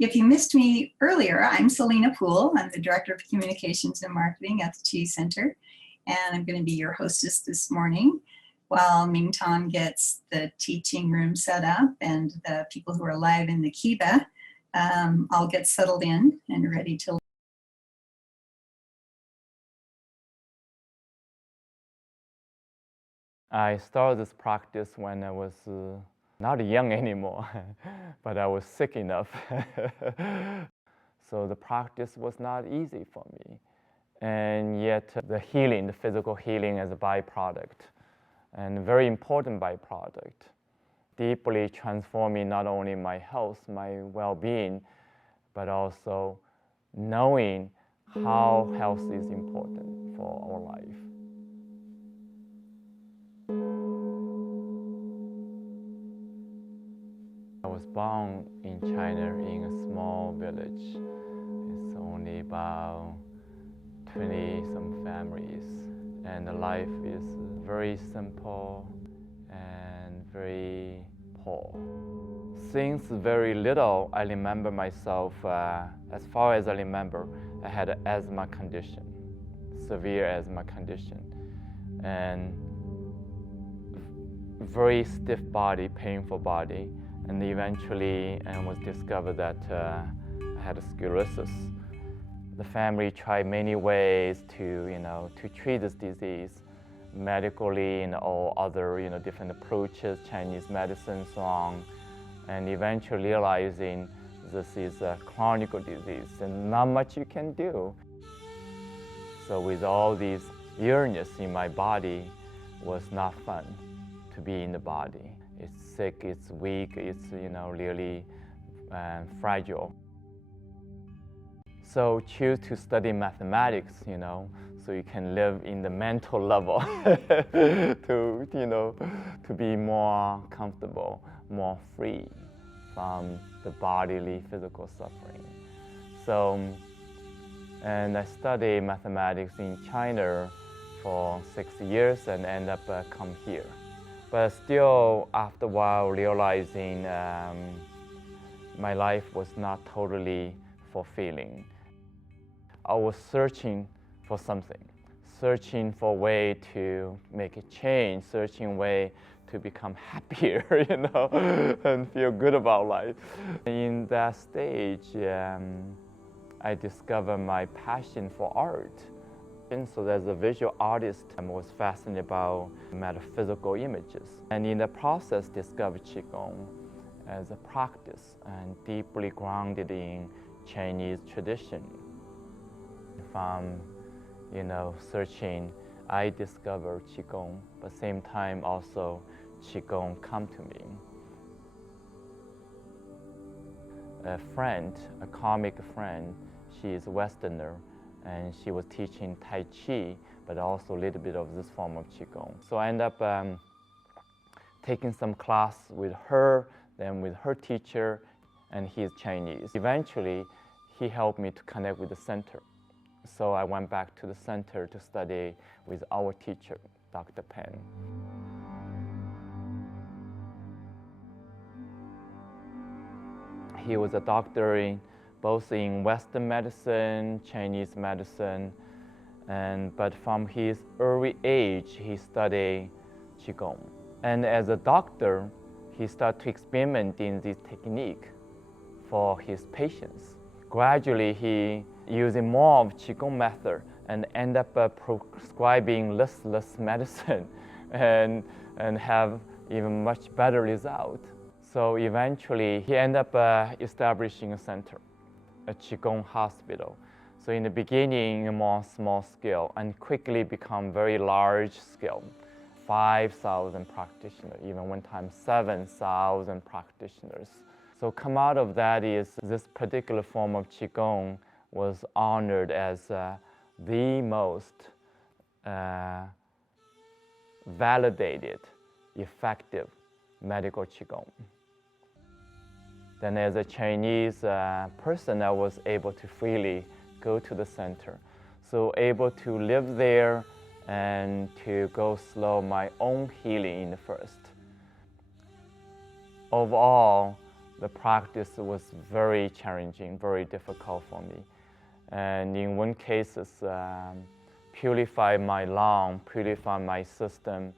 If you missed me earlier, I'm Selena Poole. I'm the Director of Communications and Marketing at the Qi Center, and I'm going to be your hostess this morning while Mingtong gets the teaching room set up and the people who are live in the Kiba all get settled in and ready to. I started this practice when I was not young anymore, but I was sick enough. So the practice was not easy for me. And yet the healing, the physical healing as a byproduct, and a very important byproduct, deeply transforming not only my health, my well-being, but also knowing how health is important for our life. I was born in China in a small village. It's only about 20-some families, and the life is very simple and very poor. Since very little, I remember myself, as far as I remember, I had an asthma condition, severe asthma condition, and very stiff body, painful body. And eventually it was discovered that I had sclerosis. The family tried many ways to treat this disease, medically and all other different approaches, Chinese medicine, so on, and eventually realizing this is a chronic disease and not much you can do. So with all these illness in my body, was not fun to be in the body. It's sick, it's weak, it's really fragile. So choose to study mathematics, so you can live in the mental level to be more comfortable, more free from the bodily physical suffering. So, and I studied mathematics in China for 6 years and end up come here. But still, after a while, realizing my life was not totally fulfilling. I was searching for something, searching for a way to make a change, searching a way to become happier, and feel good about life. In that stage, I discovered my passion for art. And so as a visual artist, I was fascinated about metaphysical images. And in the process, discovered Qigong as a practice and deeply grounded in Chinese tradition. From, searching, I discovered Qigong, but same time also Qigong come to me. A friend, a comic friend, she is a Westerner, and she was teaching Tai Chi, but also a little bit of this form of Qigong. So I ended up taking some class with her, then with her teacher, and he's Chinese. Eventually, he helped me to connect with the center. So I went back to the center to study with our teacher, Dr. Pen. He was a doctor both in Western medicine, Chinese medicine, but from his early age, he studied Qigong. And as a doctor, he started to experiment in this technique for his patients. Gradually, he using more of Qigong method and end up prescribing less medicine and have even much better result. So eventually, he ended up establishing a center, a Qigong hospital. So in the beginning, a more small scale, and quickly become very large scale. 5,000 practitioners, even one time 7,000 practitioners. So come out of that is this particular form of Qigong was honored as the most validated, effective medical Qigong. Then as a Chinese person, I was able to freely go to the center. So able to live there and to go slow my own healing in the first. Overall, the practice was very challenging, very difficult for me. And in one case, purify my lung, purify my system,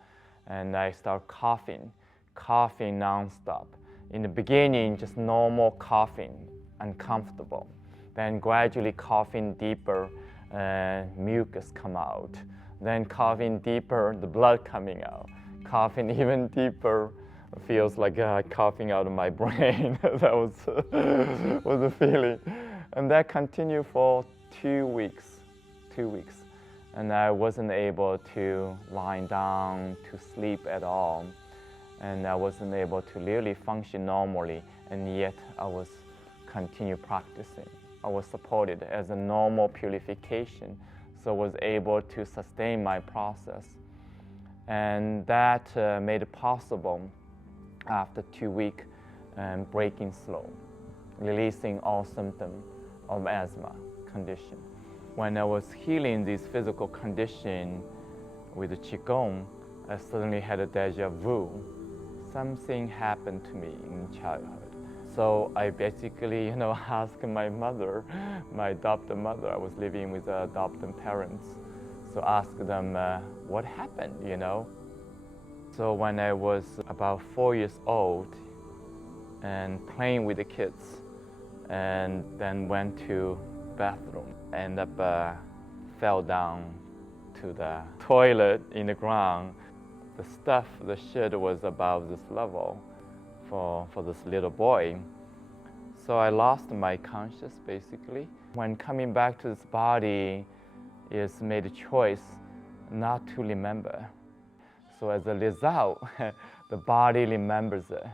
and I start coughing nonstop. In the beginning, just normal coughing, uncomfortable. Then gradually coughing deeper, mucus come out. Then coughing deeper, the blood coming out. Coughing even deeper, feels like coughing out of my brain. That was the feeling. And that continued for 2 weeks. And I wasn't able to lie down, to sleep at all. And I wasn't able to really function normally, and yet I was continue practicing. I was supported as a normal purification, so I was able to sustain my process. And that made it possible after 2 weeks breaking slow, releasing all symptoms of asthma condition. When I was healing this physical condition with the Qigong, I suddenly had a deja vu. Something happened to me in childhood. So I basically, asked my mother, my adopted mother. I was living with adopted parents. So asked them, what happened, So when I was about 4 years old and playing with the kids, and then went to bathroom, ended up fell down to the toilet in the ground. The shit was above this level for this little boy. So I lost my conscious basically. When coming back to this body, is made a choice not to remember. So as a result, the body remembers it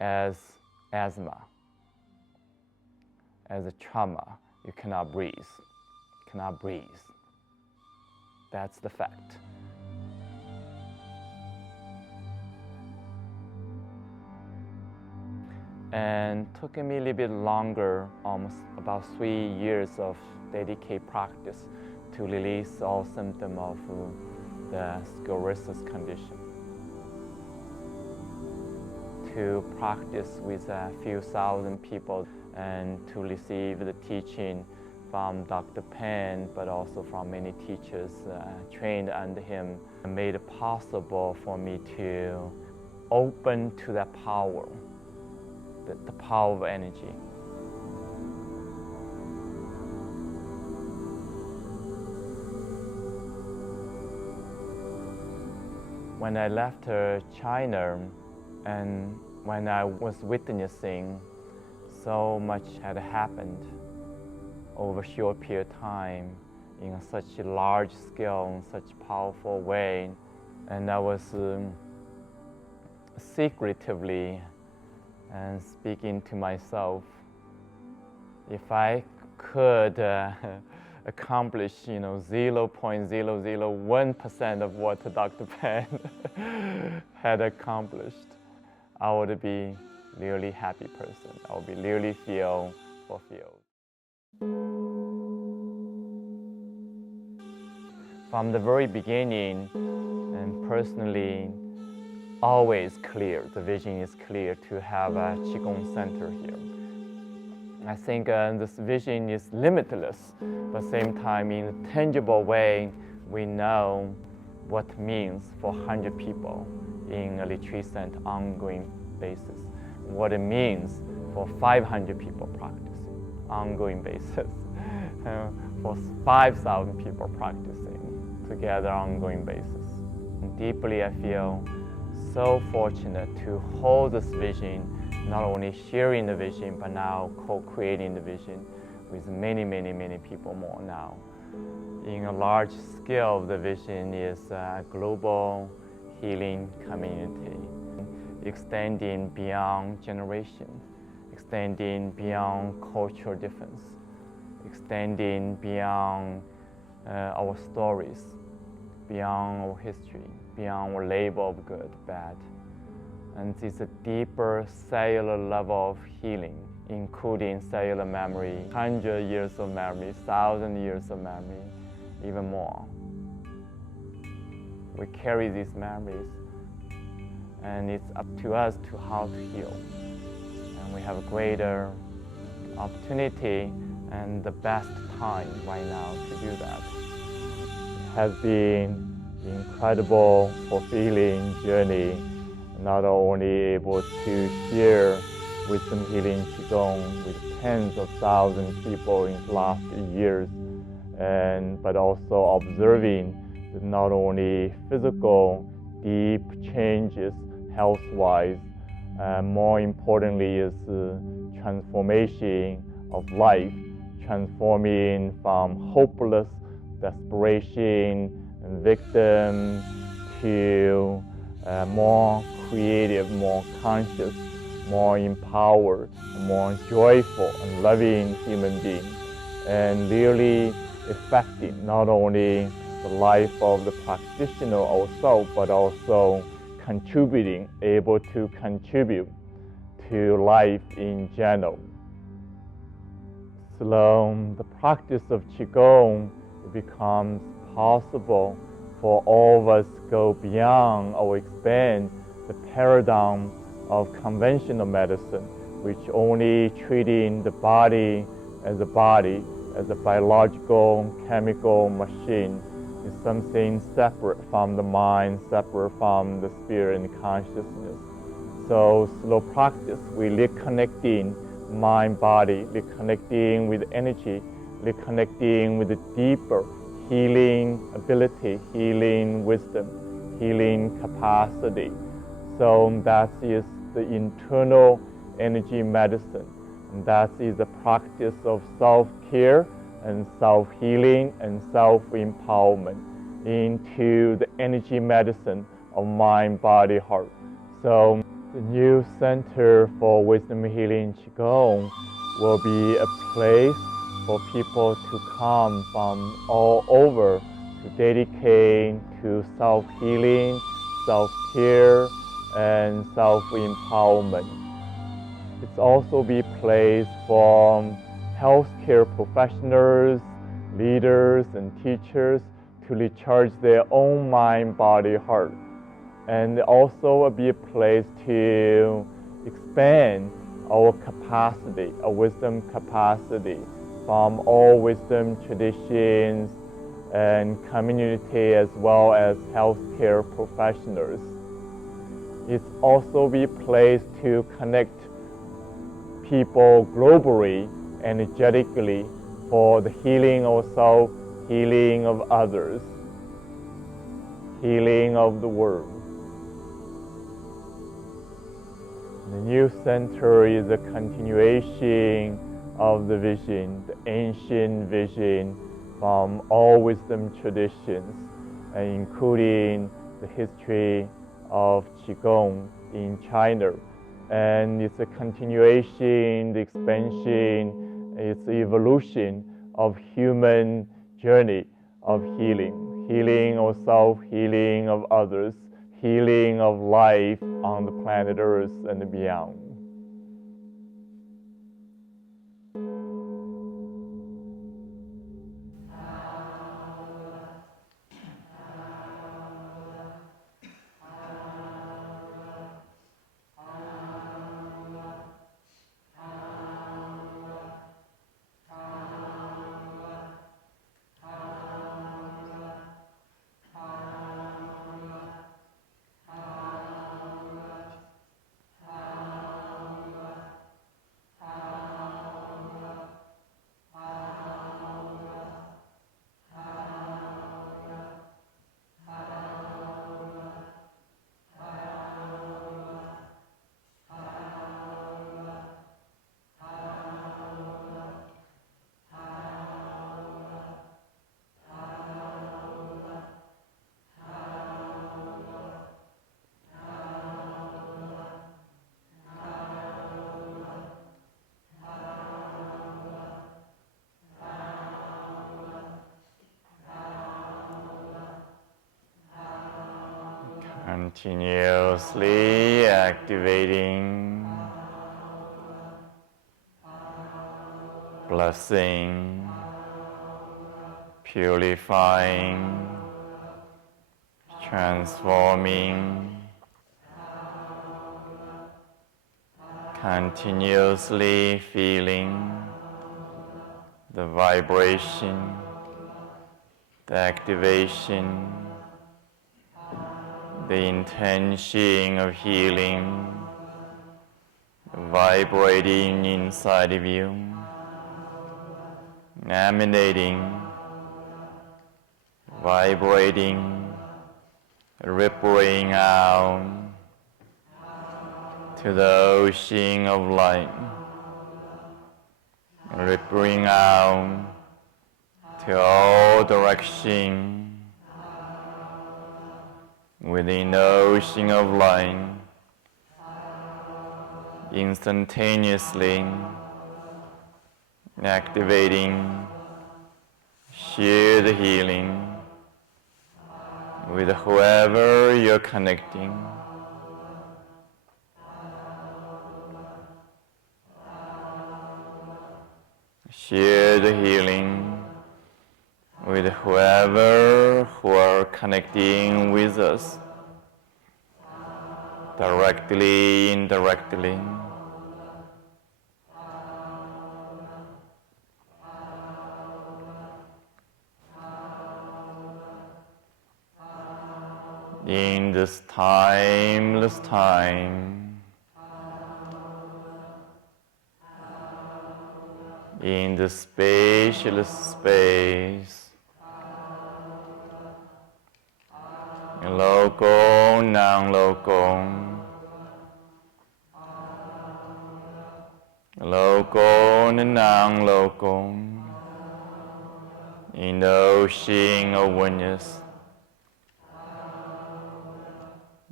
as asthma, as a trauma. You cannot breathe, That's the fact. And took me a little bit longer, almost about 3 years of dedicated practice to release all symptoms of the sclerosis condition. To practice with a few thousand people and to receive the teaching from Dr. Penn, but also from many teachers trained under him, made it possible for me to open to that power, the power of energy. When I left China, and when I was witnessing so much had happened over a short period of time in such a large scale, in such a powerful way, and I was secretively and speaking to myself, if I could accomplish, 0.001% of what Dr. Penn had accomplished, I would be really happy person. I would be really feel fulfilled. From the very beginning, and personally, always clear, the vision is clear to have a Qigong Center here. I think this vision is limitless, but at the same time, in a tangible way, we know what it means for 100 people in a retreat center ongoing basis, what it means for 500 people practicing ongoing basis, for 5,000 people practicing together ongoing basis. And deeply, I feel so fortunate to hold this vision, not only sharing the vision, but now co-creating the vision with many, many, many people more now. In a large scale, the vision is a global healing community, extending beyond generation, extending beyond cultural difference, extending beyond our stories, beyond our history, beyond our label of good, bad. And it's a deeper cellular level of healing, including cellular memory, 100 years of memory, 1,000 years of memory, even more. We carry these memories, and it's up to us to how to heal. And and we have a greater opportunity and the best time right now to do that. It has been an incredible, fulfilling journey, not only able to share wisdom healing Qigong with tens of thousands of people in the last years, but also observing that not only physical deep changes health-wise, more importantly is transformation of life, transforming from hopeless desperation and victim to more creative, more conscious, more empowered, more joyful and loving human being, and really affecting not only the life of the practitioner also, but also able to contribute to life in general. So the practice of Qigong becomes possible for all of us to go beyond or expand the paradigm of conventional medicine, which only treating the body, as a biological, chemical machine, is something separate from the mind, separate from the spirit and consciousness. So slow practice, we reconnecting mind, body, reconnecting with energy, reconnecting with the deeper healing ability, healing wisdom, healing capacity. So that is the internal energy medicine. And that is the practice of self-care and self-healing and self-empowerment into the energy medicine of mind, body, heart. So the new Center for Wisdom Healing Qigong will be a place for people to come from all over to dedicate to self-healing, self-care, and self-empowerment. It's also be a place for healthcare professionals, leaders, and teachers to recharge their own mind, body, heart. And also be a place to expand our capacity, our wisdom capacity from all wisdom traditions and community as well as healthcare professionals. It's also be a place to connect people globally, energetically, for the healing of self, healing of others, healing of the world. The new center is a continuation of the vision, the ancient vision from all wisdom traditions, including the history of Qigong in China. And it's a continuation, the expansion, it's the evolution of human journey of healing, healing of self, healing of others, healing of life on the planet Earth and beyond. Continuously activating, blessing, purifying, transforming, Continuously feeling the vibration, the activation, the intention of healing vibrating inside of you, emanating, vibrating, rippling out to the ocean of light, rippling out to all directions within the ocean of light, instantaneously activating sheer healing with whoever you're connecting. Share the healing with whoever who are connecting with us, directly, indirectly. In this timeless time, in the spaceless space, local, non-local, local and non-local, in the ocean of oneness,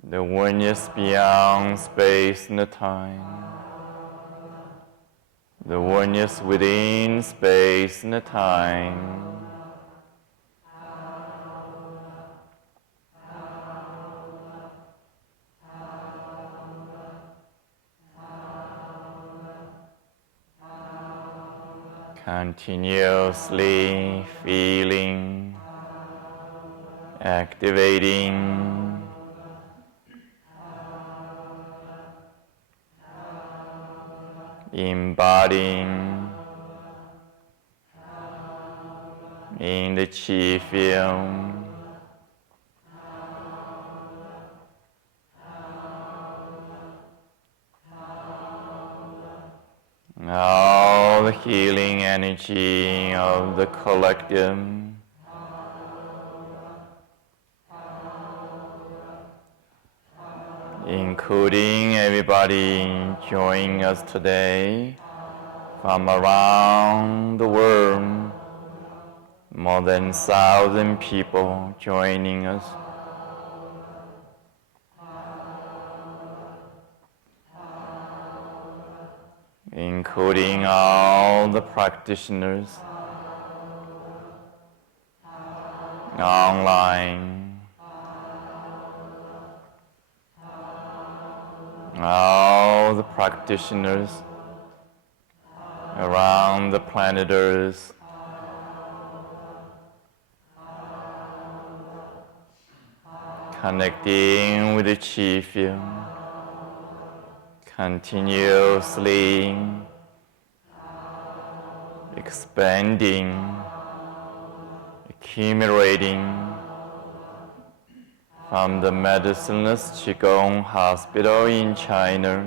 the oneness beyond space and time, the oneness within space and time. Continuously feeling, activating, embodying in the Qi field, all the healing energy of the collective, including everybody joining us today from around the world, more than 1,000 people joining us. Including all the practitioners online, all the practitioners around the planet Earth, connecting with the Qi field, continuously expanding, accumulating from the medicineless Qigong hospital in China,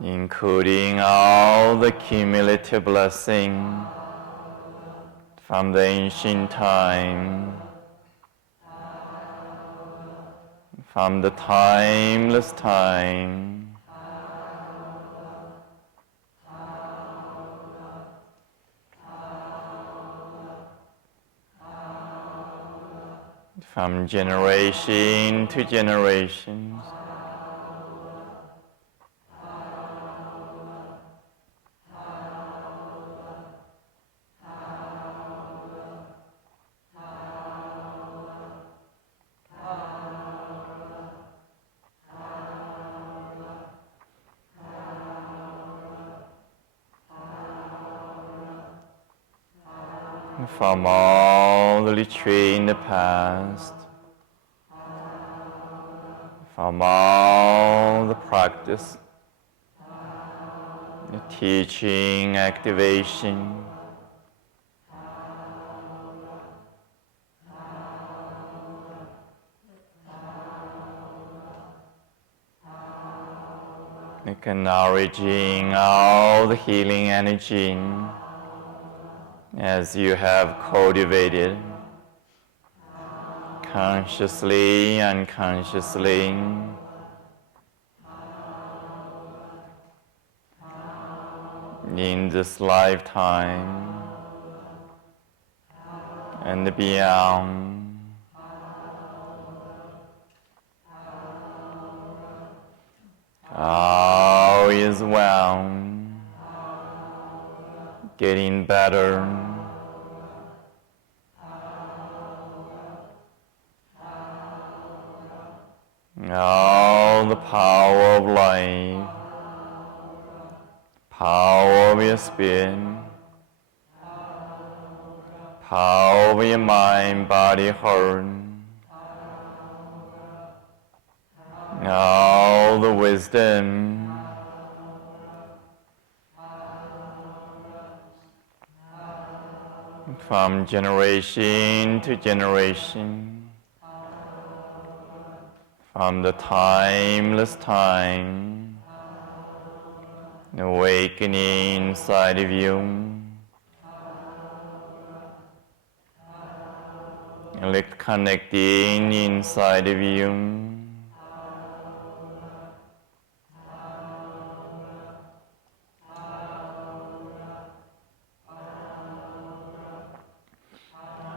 including all the cumulative blessing from the ancient time, from the timeless time, from generation to generations. from all the retreat in the past, from all the practice, the teaching, activation, acknowledging all the healing energy as you have cultivated, consciously, unconsciously, in this lifetime and beyond. All is well, getting better. All the power of life, power of your spirit, power of your mind, body, heart, all the wisdom, from generation to generation, from the timeless time, awakening inside of you, and connecting inside of you.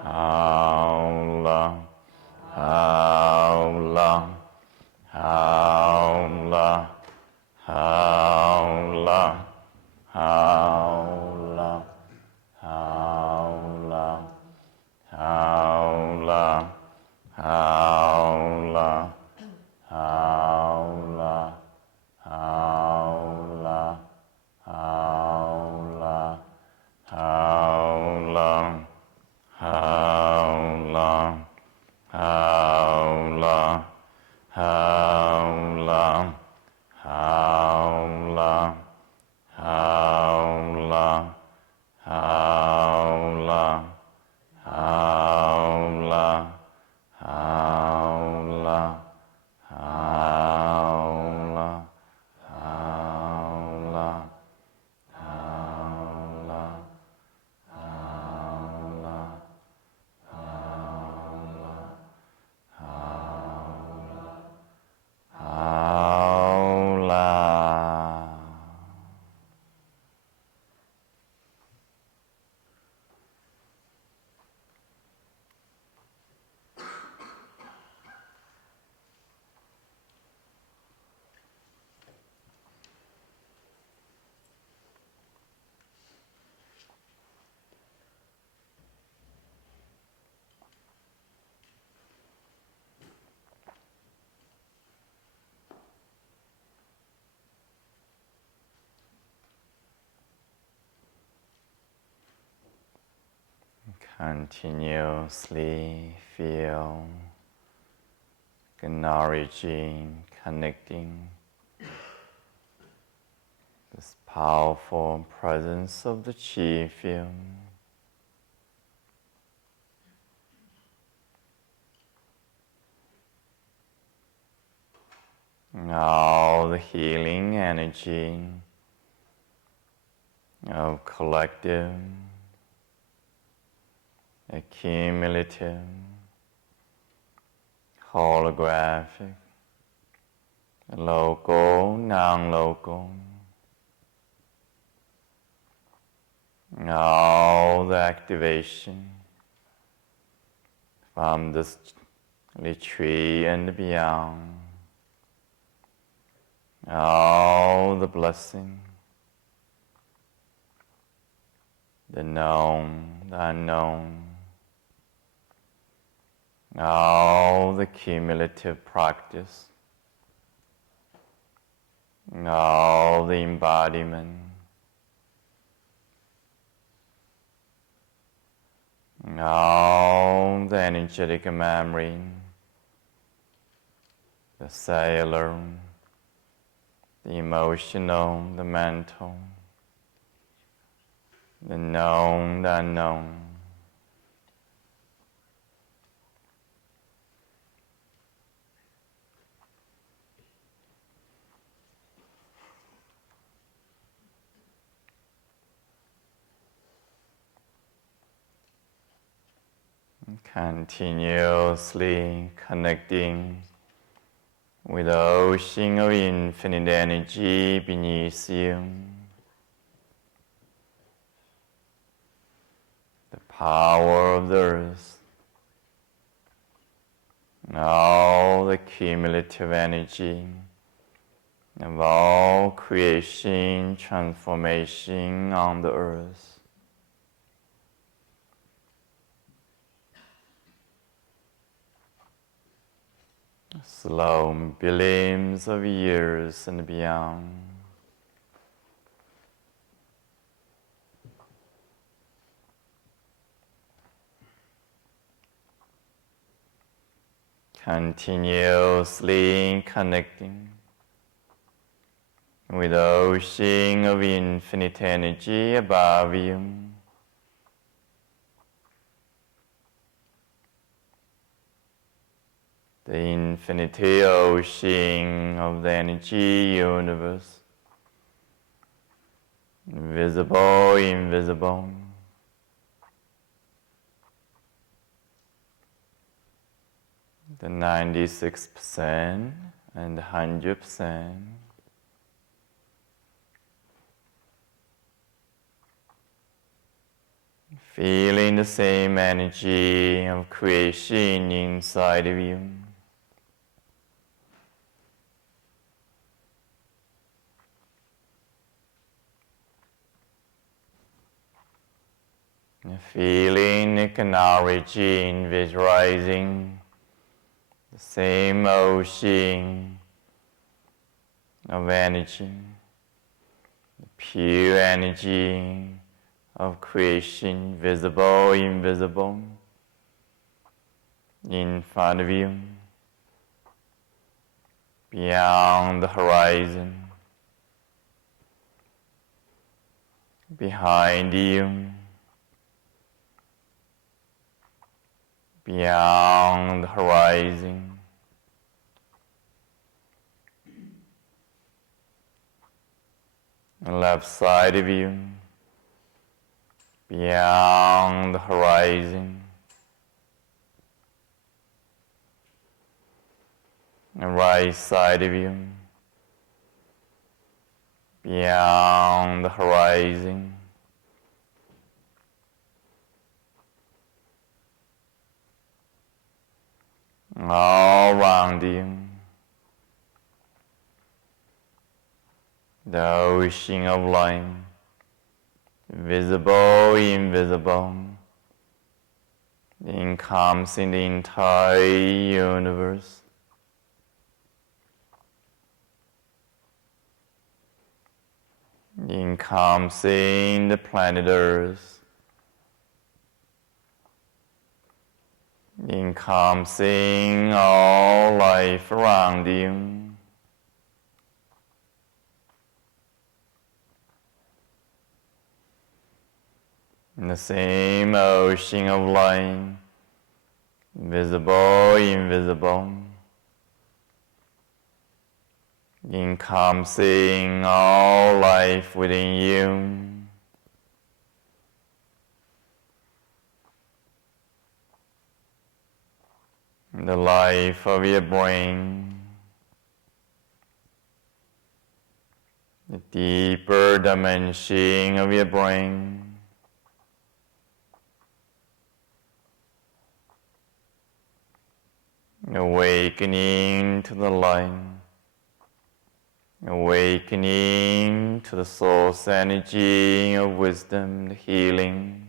Howla, howla, howla, howla, howla, howla, howla, howla, howla, howla, howla, howla. Howla, howla, howla, howla, howla, howla, howla, howla, howla, howla, howla, howla. Continuously feel, acknowledging, connecting this powerful presence of the Qi field. All the healing energy of collective, accumulative, holographic, local, non-local, all the activation from this retreat and beyond, all the blessing, the known, the unknown, all the cumulative practice, all the embodiment, All the energetic memory, the cellular, the emotional, the mental, the known, the unknown. Continuously connecting with the ocean of infinite energy beneath you. The power of the earth. All the cumulative energy of all creation, transformation on the earth. Slow billions of years and beyond. Continuously connecting with the ocean of infinite energy above you. The infinity ocean of the energy universe, visible, invisible, the 96% and 100%. Feeling the same energy of creation inside of you. Feeling, acknowledging, visualizing the same ocean of energy, the pure energy of creation, visible, invisible, in front of you, beyond the horizon, behind you, beyond the horizon, left side of you, beyond the horizon, the right side of you, beyond the horizon, all around you, the ocean of Lyme, visible, invisible, encompassing the entire universe. Encompassing the planet Earth, encompassing all life around you. In the same ocean of light, visible, invisible, encompassing all life within you. The life of your brain, the deeper dimension of your brain, awakening to the light, awakening to the source energy of wisdom, the healing,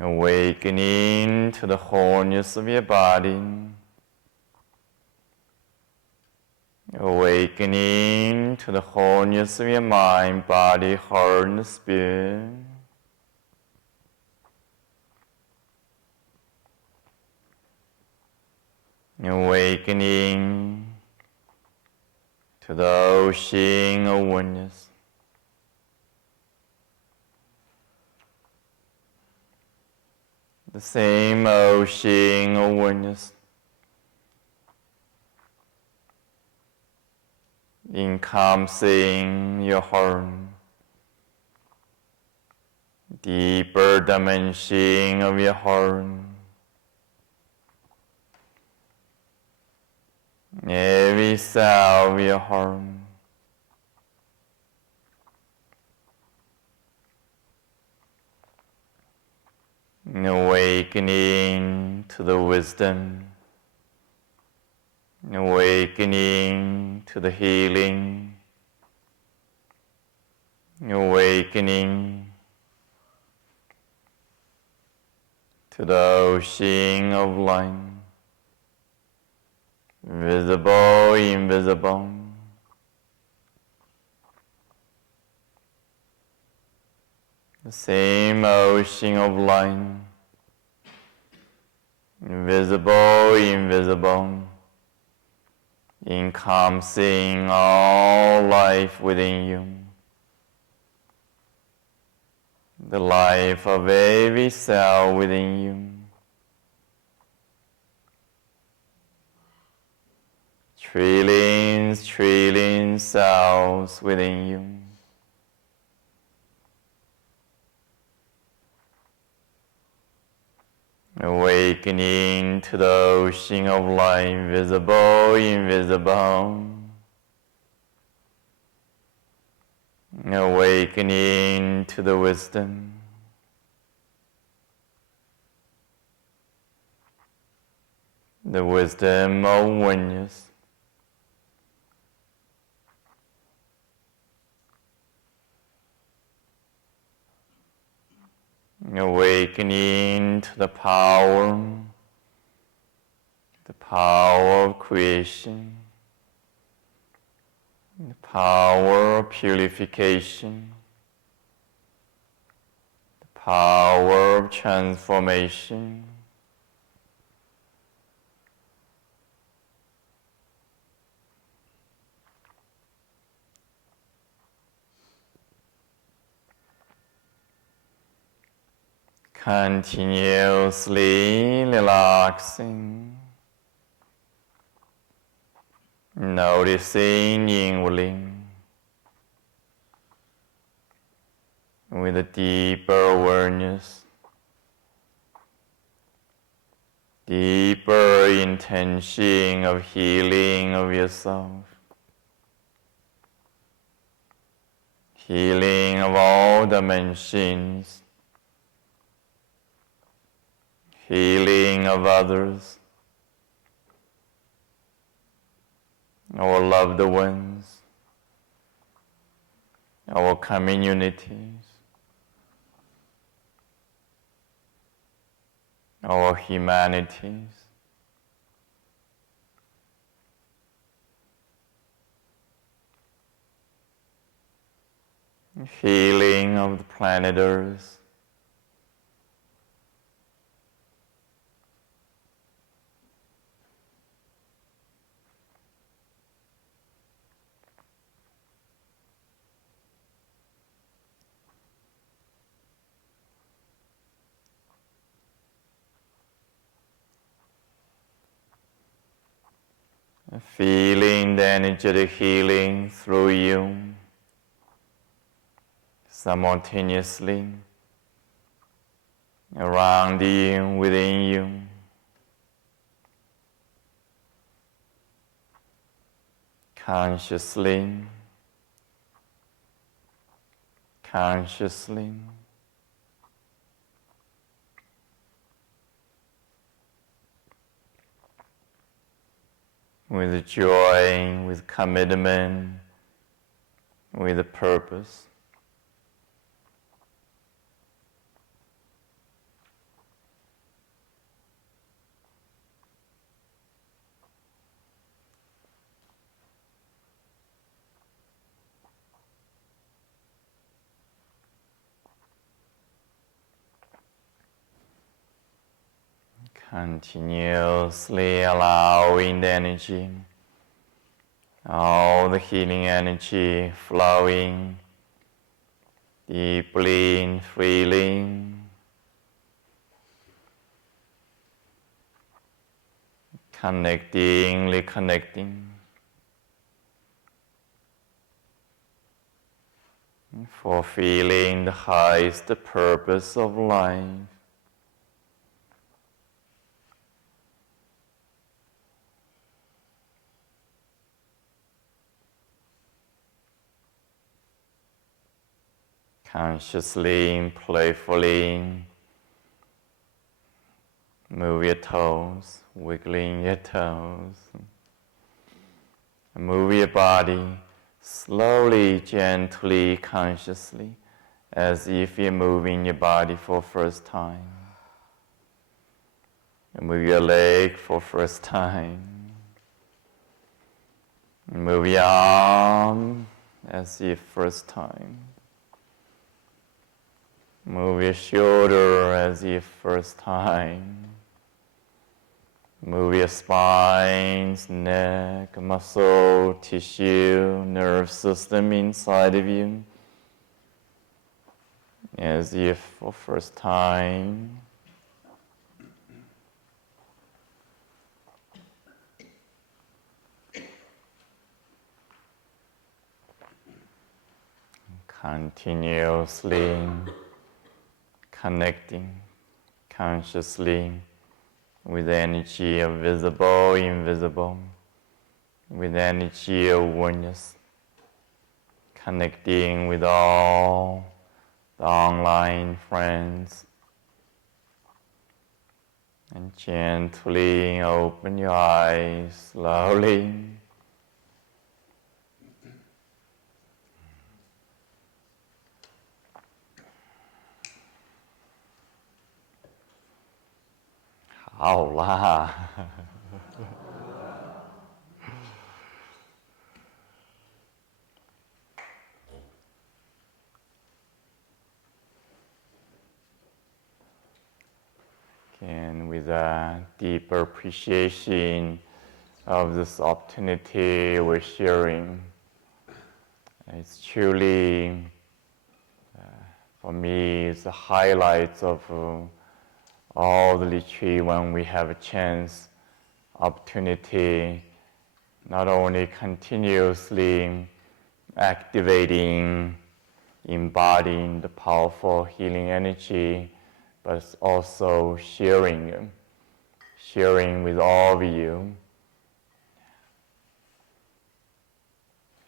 awakening to the wholeness of your body, Awakening to the wholeness of your mind, body, heart, and spirit. Awakening to the ocean of oneness. The same ocean of oneness encompassing your heart, deeper dimension of your heart, every cell of your heart. Awakening to the wisdom, awakening to the healing, awakening to the ocean of light, visible, invisible. The same ocean of light, visible, invisible, encompassing all life within you, the life of every cell within you, trillions, trillions cells within you. Awakening to the ocean of light, visible, invisible. Awakening to the wisdom. The wisdom of oneness. Awakening to the power of creation, the power of purification, the power of transformation. Continuously relaxing, noticing inwardly with a deeper awareness, deeper intention of healing of yourself, healing of all dimensions, healing of others, our loved ones, our communities, our humanities. Healing of the planet Earth. Feeling the energetic healing through you simultaneously around you, within you. Consciously, with joy, with commitment, with a purpose. Continuously allowing the energy, all the healing energy flowing deeply and freely. Reconnecting. Fulfilling the highest purpose of life. Consciously and playfully move your toes, wiggling your toes. Move your body slowly, gently, consciously, as if you're moving your body for the first time. Move your leg for the first time. Move your arm as if first time. Move your shoulder as if first time. Move your spine, neck, muscle, tissue, nerve system inside of you as if for first time. Continuously connecting consciously with the energy of visible, invisible, with the energy of oneness, connecting with all the online friends, and gently open your eyes slowly. Hola. And with a deeper appreciation of this opportunity we're sharing, it's truly, for me, it's the highlights of all the retreat when we have a chance, opportunity, not only continuously activating, embodying the powerful healing energy, but also sharing with all of you,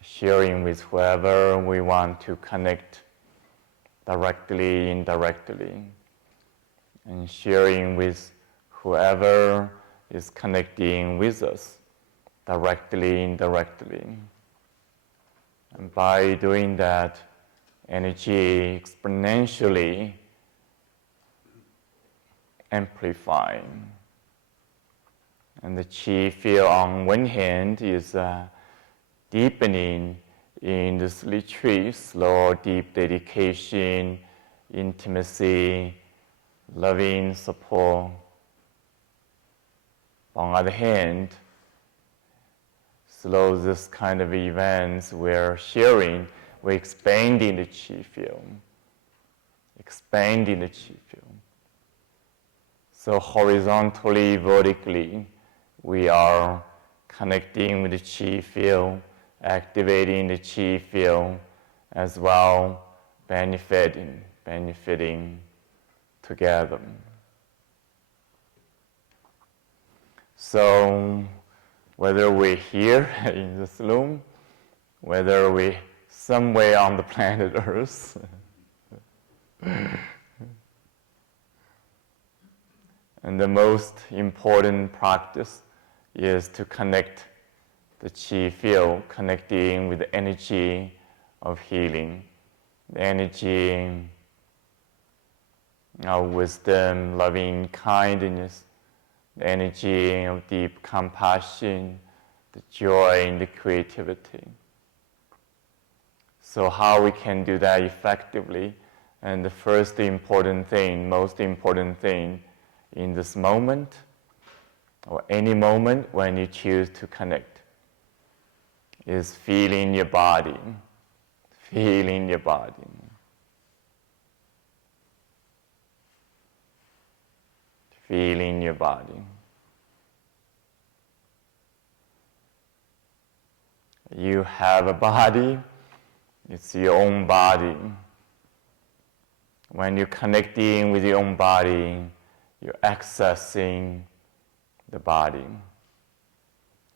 sharing with whoever we want to connect directly, indirectly, and sharing with whoever is connecting with us, directly, indirectly. And by doing that, energy exponentially amplifying. And the chi field on one hand is deepening in this retreat, slow, deep dedication, intimacy, loving support. On the other hand, slow this kind of events we're sharing, we're expanding the chi field. So horizontally, vertically, we are connecting with the chi field, activating the chi field, as well benefiting together. So whether we're here in this room, whether we're somewhere on the planet Earth, and the most important practice is to connect the chi field, connecting with the energy of healing, the energy of wisdom, loving kindness, the energy of deep compassion, the joy and the creativity. So how we can do that effectively? And the most important thing in this moment or any moment when you choose to connect, is feeling your body, feeling your body. Feeling your body. You have a body, it's your own body. When you're connecting with your own body, you're accessing the body.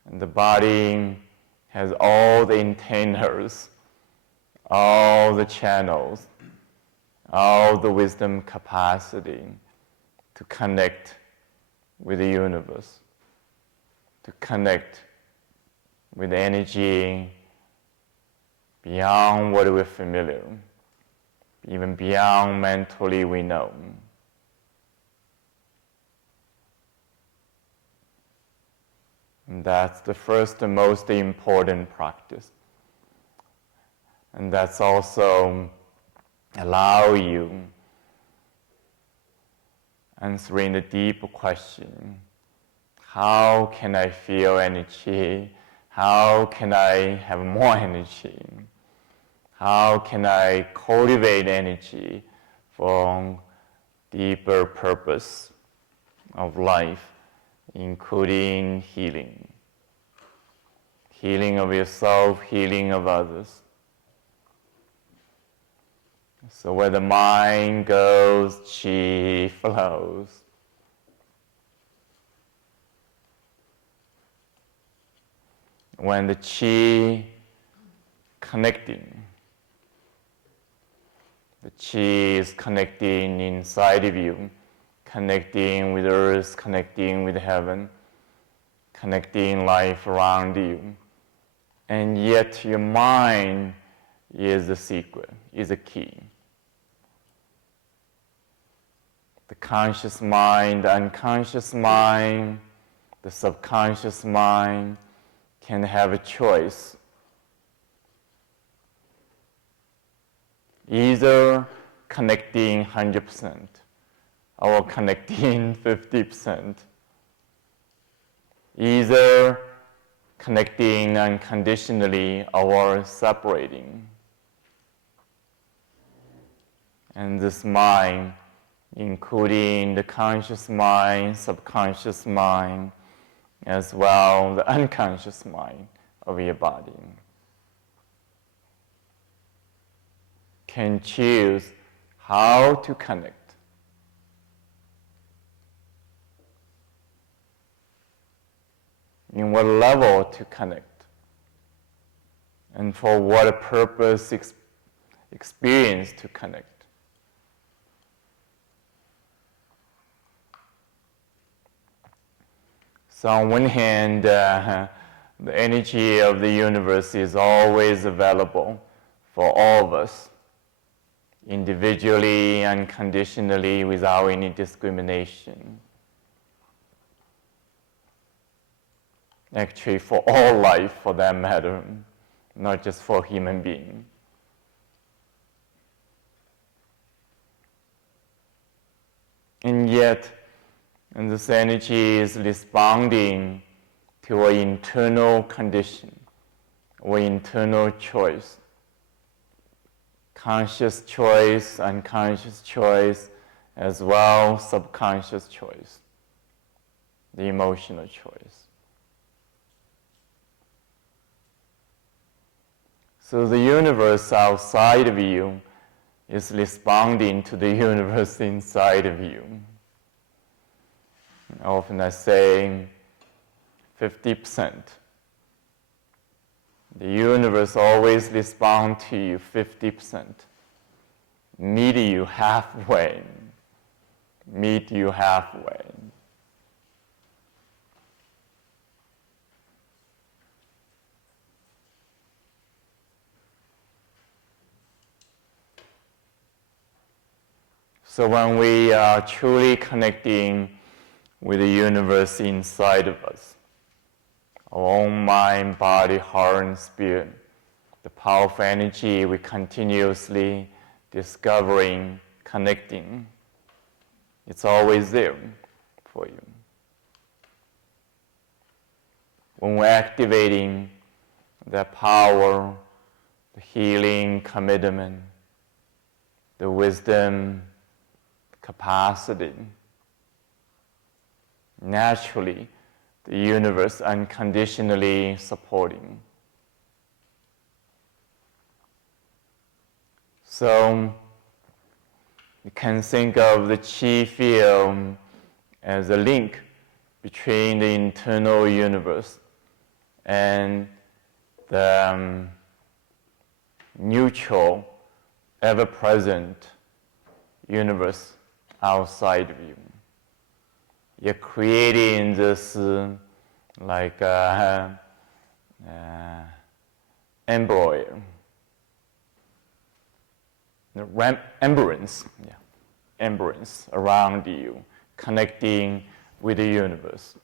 And the body has all the antennas, all the channels, all the wisdom capacity to connect with the universe, to connect with energy beyond what we're familiar, even beyond mentally we know. And that's the first and most important practice. And that's also allow you answering the deep question, how can I feel energy? How can I have more energy? How can I cultivate energy for deeper purpose of life, including healing? Healing of yourself, healing of others. So where the mind goes, qi flows. When the qi connecting, the qi is connecting inside of you, connecting with earth, connecting with heaven, connecting life around you. And yet your mind is the secret, is the key. The conscious mind, the unconscious mind, the subconscious mind can have a choice. Either connecting 100% or connecting 50%. Either connecting unconditionally or separating. And this mind, including the conscious mind, subconscious mind, as well the unconscious mind of your body, can choose how to connect. In what level to connect, and for what purpose, experience to connect. So on one hand, the energy of the universe is always available for all of us, individually, unconditionally, without any discrimination. Actually, for all life, for that matter, not just for human beings. And yet, this energy is responding to an internal condition, or internal choice. Conscious choice, unconscious choice, as well subconscious choice, the emotional choice. So the universe outside of you is responding to the universe inside of you. Often I say 50%. The universe always responds to you 50%. Meet you halfway. Meet you halfway. So when we are truly connecting with the universe inside of us, our own mind, body, heart, and spirit, the powerful energy we continuously discovering, connecting, it's always there for you. when we're activating the power, the healing commitment, the wisdom, capacity, naturally, the universe unconditionally supporting. So you can think of the chi field as a link between the internal universe and the neutral, ever-present universe outside of you. You're creating this like embryo, embrace around you, connecting with the universe.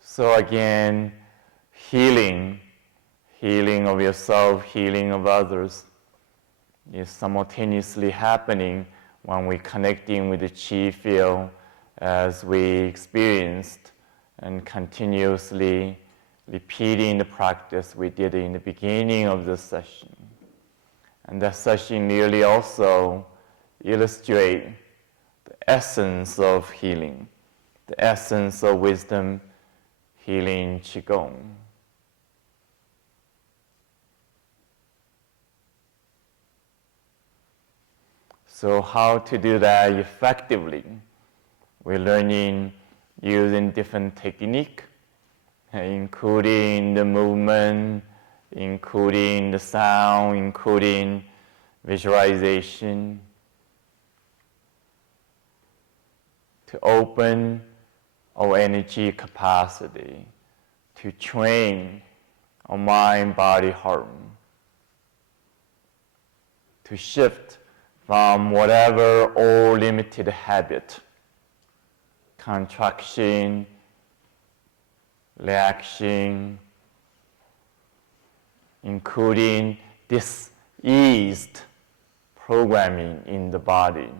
So again, healing of yourself, healing of others is simultaneously happening when we're connecting with the chi field as we experienced and continuously repeating the practice we did in the beginning of the session. And that session really also illustrates the essence of healing, the essence of wisdom, healing Qigong. So how to do that effectively? We're learning using different techniques, including the movement, including the sound, including visualization, to open our energy capacity, to train our mind, body, heart, to shift from whatever old limited habit, contraction, reaction, including diseased programming in the body,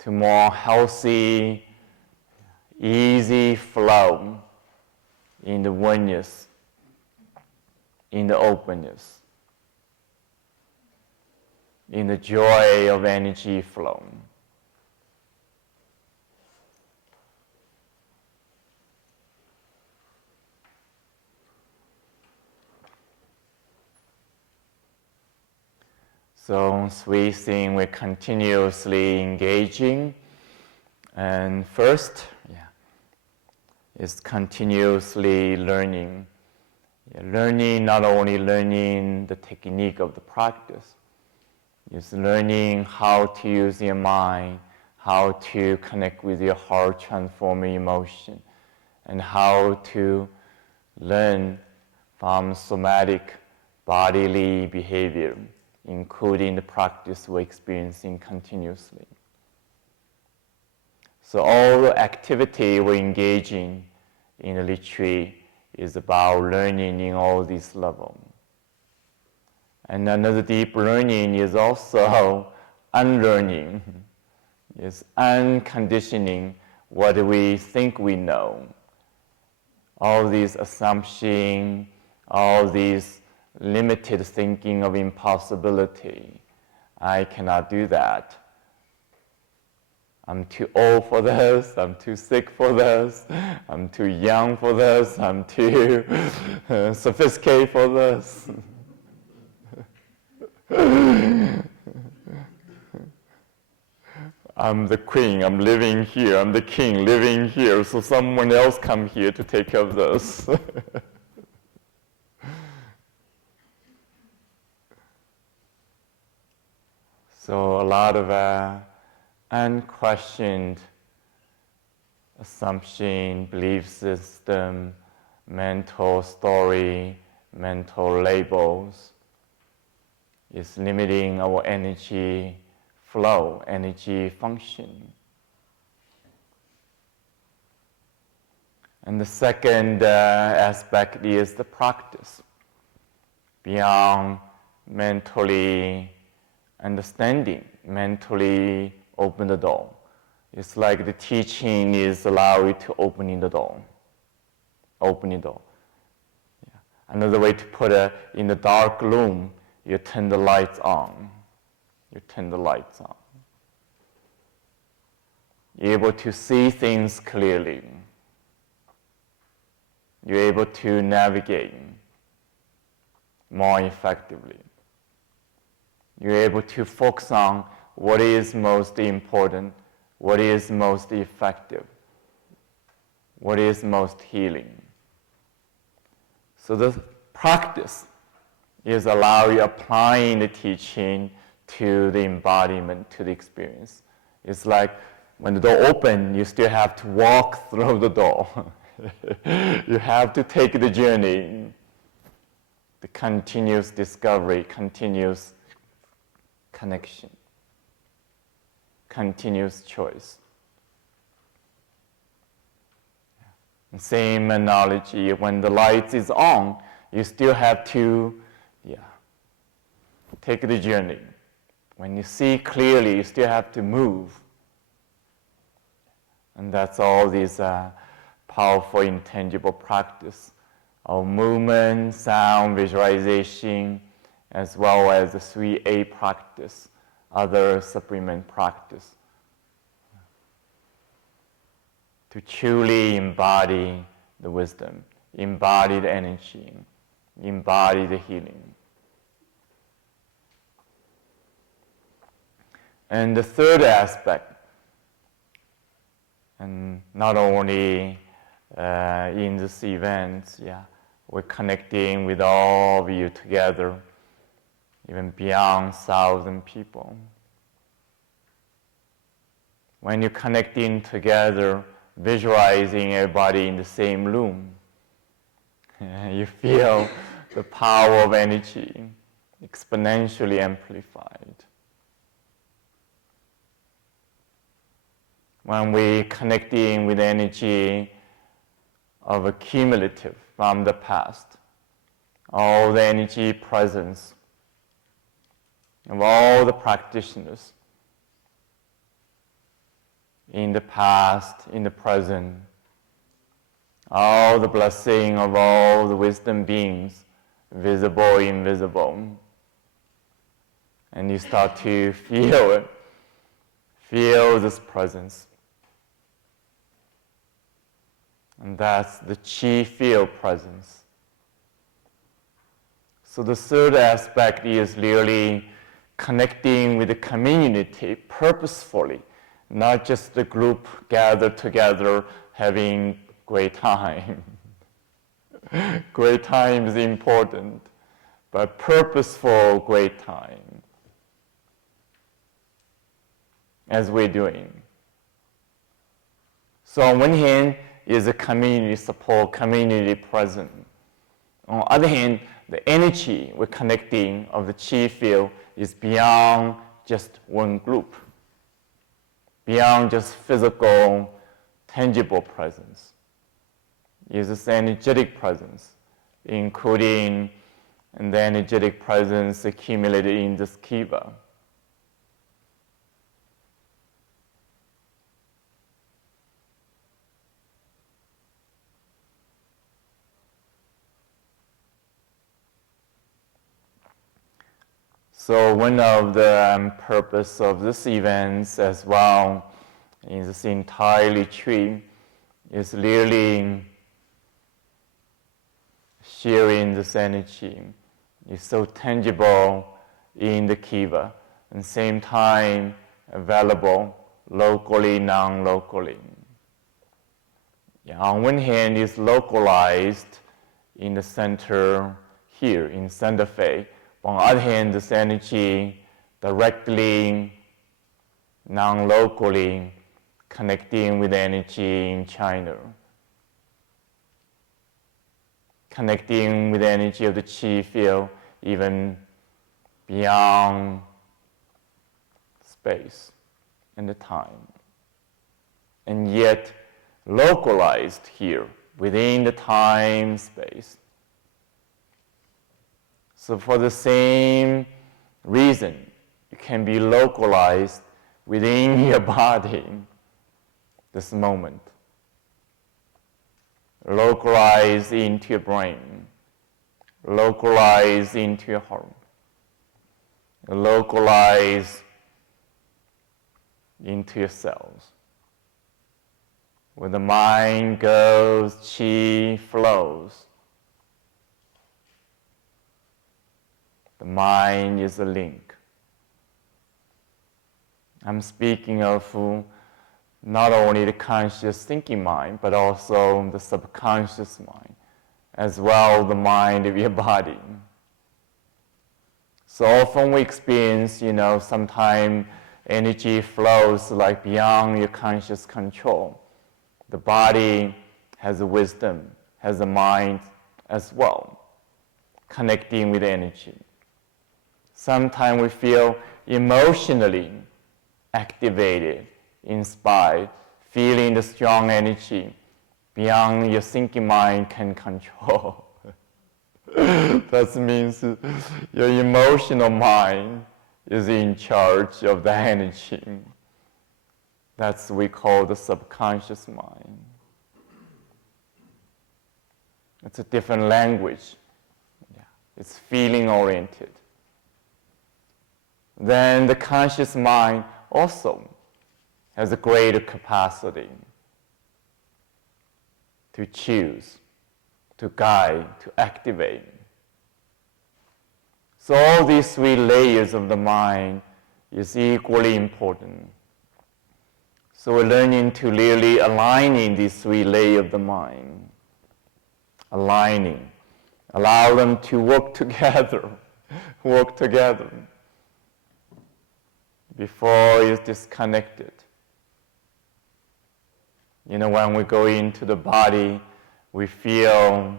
to more healthy, easy flow in the oneness, in the openness, in the joy of energy flow. So we think we're continuously engaging, and first, is continuously learning. Learning, not only learning the technique of the practice, is learning how to use your mind, how to connect with your heart, transform emotion, and how to learn from somatic bodily behavior, including the practice we're experiencing continuously. So all the activity we're engaging in the retreat is about learning in all these levels. And another deep learning is also unlearning, is unconditioning what we think we know. All these assumptions, all these limited thinking of impossibility. I cannot do that. I'm too old for this, I'm too sick for this, I'm too young for this, I'm too sophisticated for this. I'm the queen, I'm living here, I'm the king living here, so someone else come here to take care of this. So a lot of unquestioned assumption, belief system, mental story, mental labels is limiting our energy flow, energy function. And the second aspect is the practice. Beyond mentally understanding, mentally open the door, It's like the teaching is allow you to open the door. Open the door. Yeah. Another way to put it, in the dark room, you turn the lights on. You turn the lights on. You're able to see things clearly. You're able to navigate more effectively. You're able to focus on what is most important, what is most effective, what is most healing. So the practice is allow you applying the teaching to the embodiment, to the experience. It's like when the door opens, you still have to walk through the door. You have to take the journey, the continuous discovery, continuous connection, continuous choice. And same analogy, when the light is on, you still have to take the journey. When you see clearly, you still have to move. And that's all these powerful, intangible practice of movement, sound, visualization, as well as the 3A practice, other supplement practice. To truly embody the wisdom, embody the energy, embody the healing. And the third aspect, and not only in this event, we're connecting with all of you together, even beyond 1,000 people. When you're connecting together, visualizing everybody in the same room, you feel the power of energy exponentially amplified. When we're connecting with energy of a cumulative from the past, all the energy presence of all the practitioners in the past, in the present, all the blessing of all the wisdom beings, visible, invisible. And you start to feel it, feel this presence. And that's the chi field presence. So the third aspect is really connecting with the community purposefully, not just the group gathered together having great time. Great time is important, but purposeful great time, as we're doing. So on one hand is a community support, community present. On the other hand, the energy we're connecting of the chi field is beyond just one group, beyond just physical, tangible presence. It's this energetic presence, including the energetic presence accumulated in this kiva. So one of the purpose of this event as well in this entire retreat is really sharing this energy. It's so tangible in the kiva, and same time available locally, non-locally. On one hand, it's localized in the center here in Santa Fe. On the other hand, this energy directly, non-locally connecting with energy in China, connecting with the energy of the chi field even beyond space and the time, and yet localized here within the time space. So for the same reason, it can be localized within your body, this moment. Localize into your brain. Localize into your heart. Localize into your cells. Where the mind goes, qi flows. The mind is a link. I'm speaking of not only the conscious thinking mind, but also the subconscious mind, as well the mind of your body. So often we experience, sometimes energy flows like beyond your conscious control. The body has a wisdom, has a mind as well, connecting with energy. Sometimes we feel emotionally activated, inspired, feeling the strong energy beyond your thinking mind can control. That means your emotional mind is in charge of the energy. That's what we call the subconscious mind. It's a different language. Yeah. It's feeling oriented. Then the conscious mind also has a greater capacity to choose, to guide, to activate. So all these three layers of the mind is equally important. So we're learning to really aligning these three layers of the mind. Aligning. Allow them to work together. Work together. Before it's disconnected. When we go into the body, we feel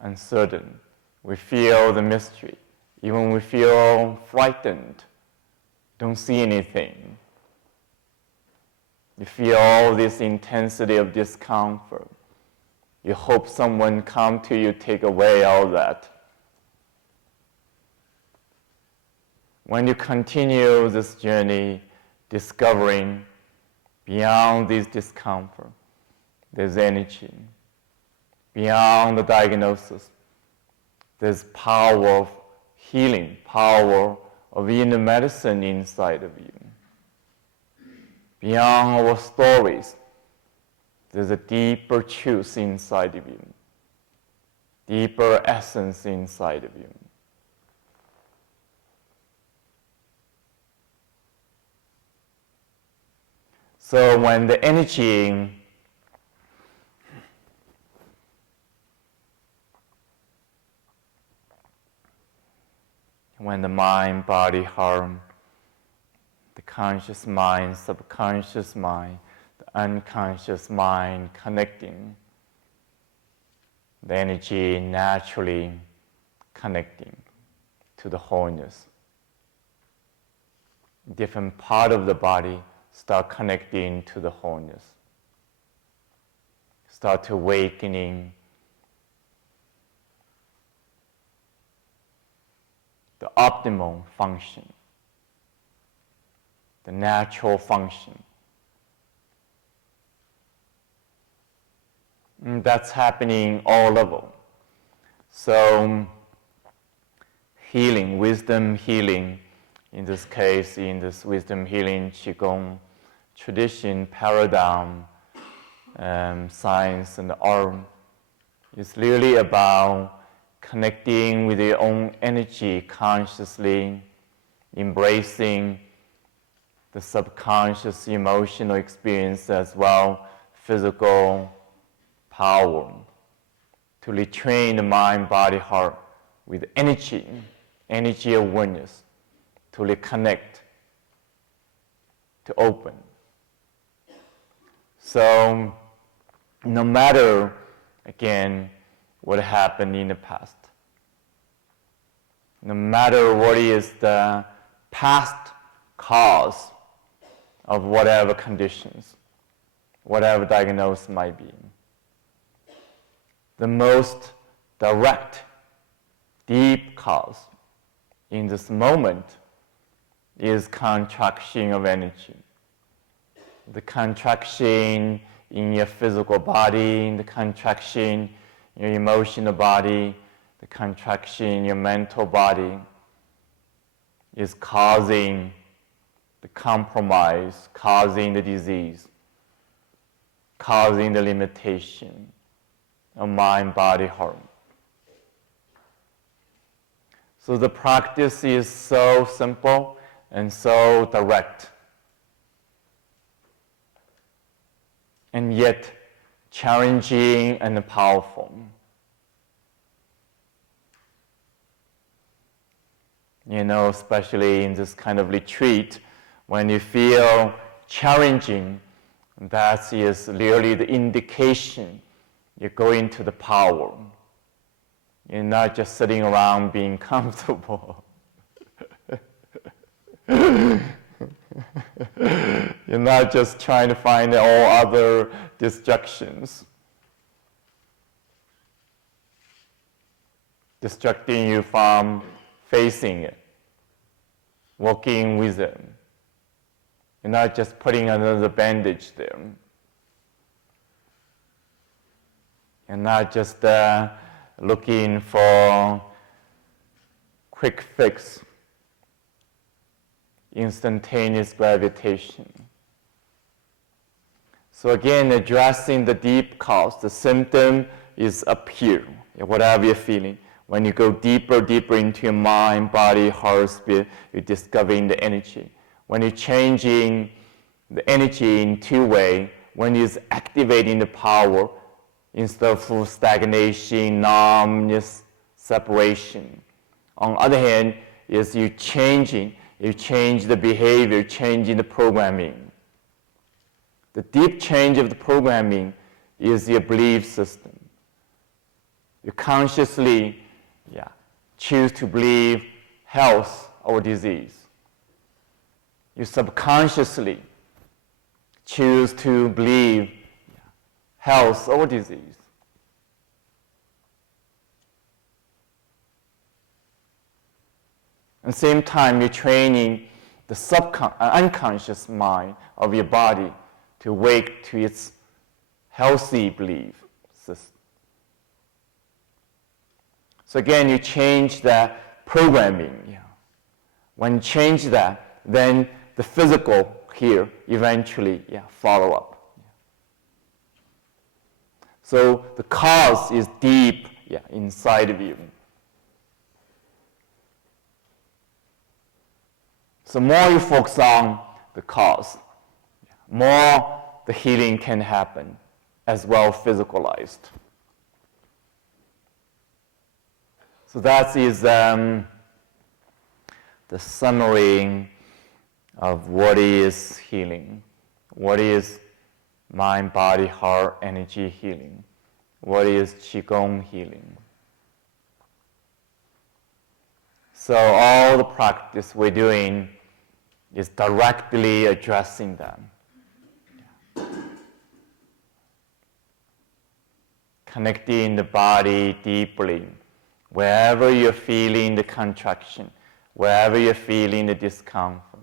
uncertain. We feel the mystery. Even we feel frightened. Don't see anything. You feel all this intensity of discomfort. You hope someone come to you, take away all that. When you continue this journey, discovering beyond this discomfort, there's energy. Beyond the diagnosis, there's power of healing, power of inner medicine inside of you. Beyond our stories, there's a deeper truth inside of you, deeper essence inside of you. So when the energy when the mind, body, heart, the conscious mind, subconscious mind, the unconscious mind connecting, the energy naturally connecting to the wholeness. Different part of the body start connecting to the wholeness. Start awakening the optimal function, the natural function. And that's happening all level. So healing, wisdom healing, in this case, in this wisdom healing Qigong tradition, paradigm, science and art, is really about connecting with your own energy consciously, embracing the subconscious emotional experience as well, physical power, to retrain the mind, body, heart with energy awareness, to reconnect, to open. So no matter, again, what happened in the past, no matter what is the past cause of whatever conditions, whatever diagnosis might be, the most direct, deep cause in this moment is contraction of energy. the contraction in your physical body, the contraction in your emotional body, the contraction in your mental body is causing the compromise, causing the disease, causing the limitation of mind, body, heart. So the practice is so simple and so direct, and yet challenging and powerful. You know, especially in this kind of retreat, when you feel challenging, that is really the indication you're going to the power. You're not just sitting around being comfortable. You're not just trying to find all other distractions, distracting you from facing it, walking with it. You're not just putting another bandage there. You're not just looking for quick fix, instantaneous gravitation. So again, addressing the deep cause, the symptom is up here, whatever you're feeling. When you go deeper into your mind, body, heart, spirit, you're discovering the energy. When you're changing the energy in two ways, when you're activating the power instead of stagnation, numbness, separation. On the other hand, is you change the behavior, changing the programming. The deep change of the programming is your belief system. You consciously choose to believe health or disease. You subconsciously choose to believe health or disease. At the same time, you're training the unconscious mind of your body to wake to its healthy belief system. So again, you change the programming. When you change that, then the physical here eventually follow up. So the cause is deep inside of you. So more you focus on the cause, more the healing can happen, as well physicalized. So that is the summary of what is healing. What is mind, body, heart, energy healing? What is Qigong healing? So all the practice we're doing is directly addressing them. Connecting the body deeply. Wherever you're feeling the contraction, wherever you're feeling the discomfort,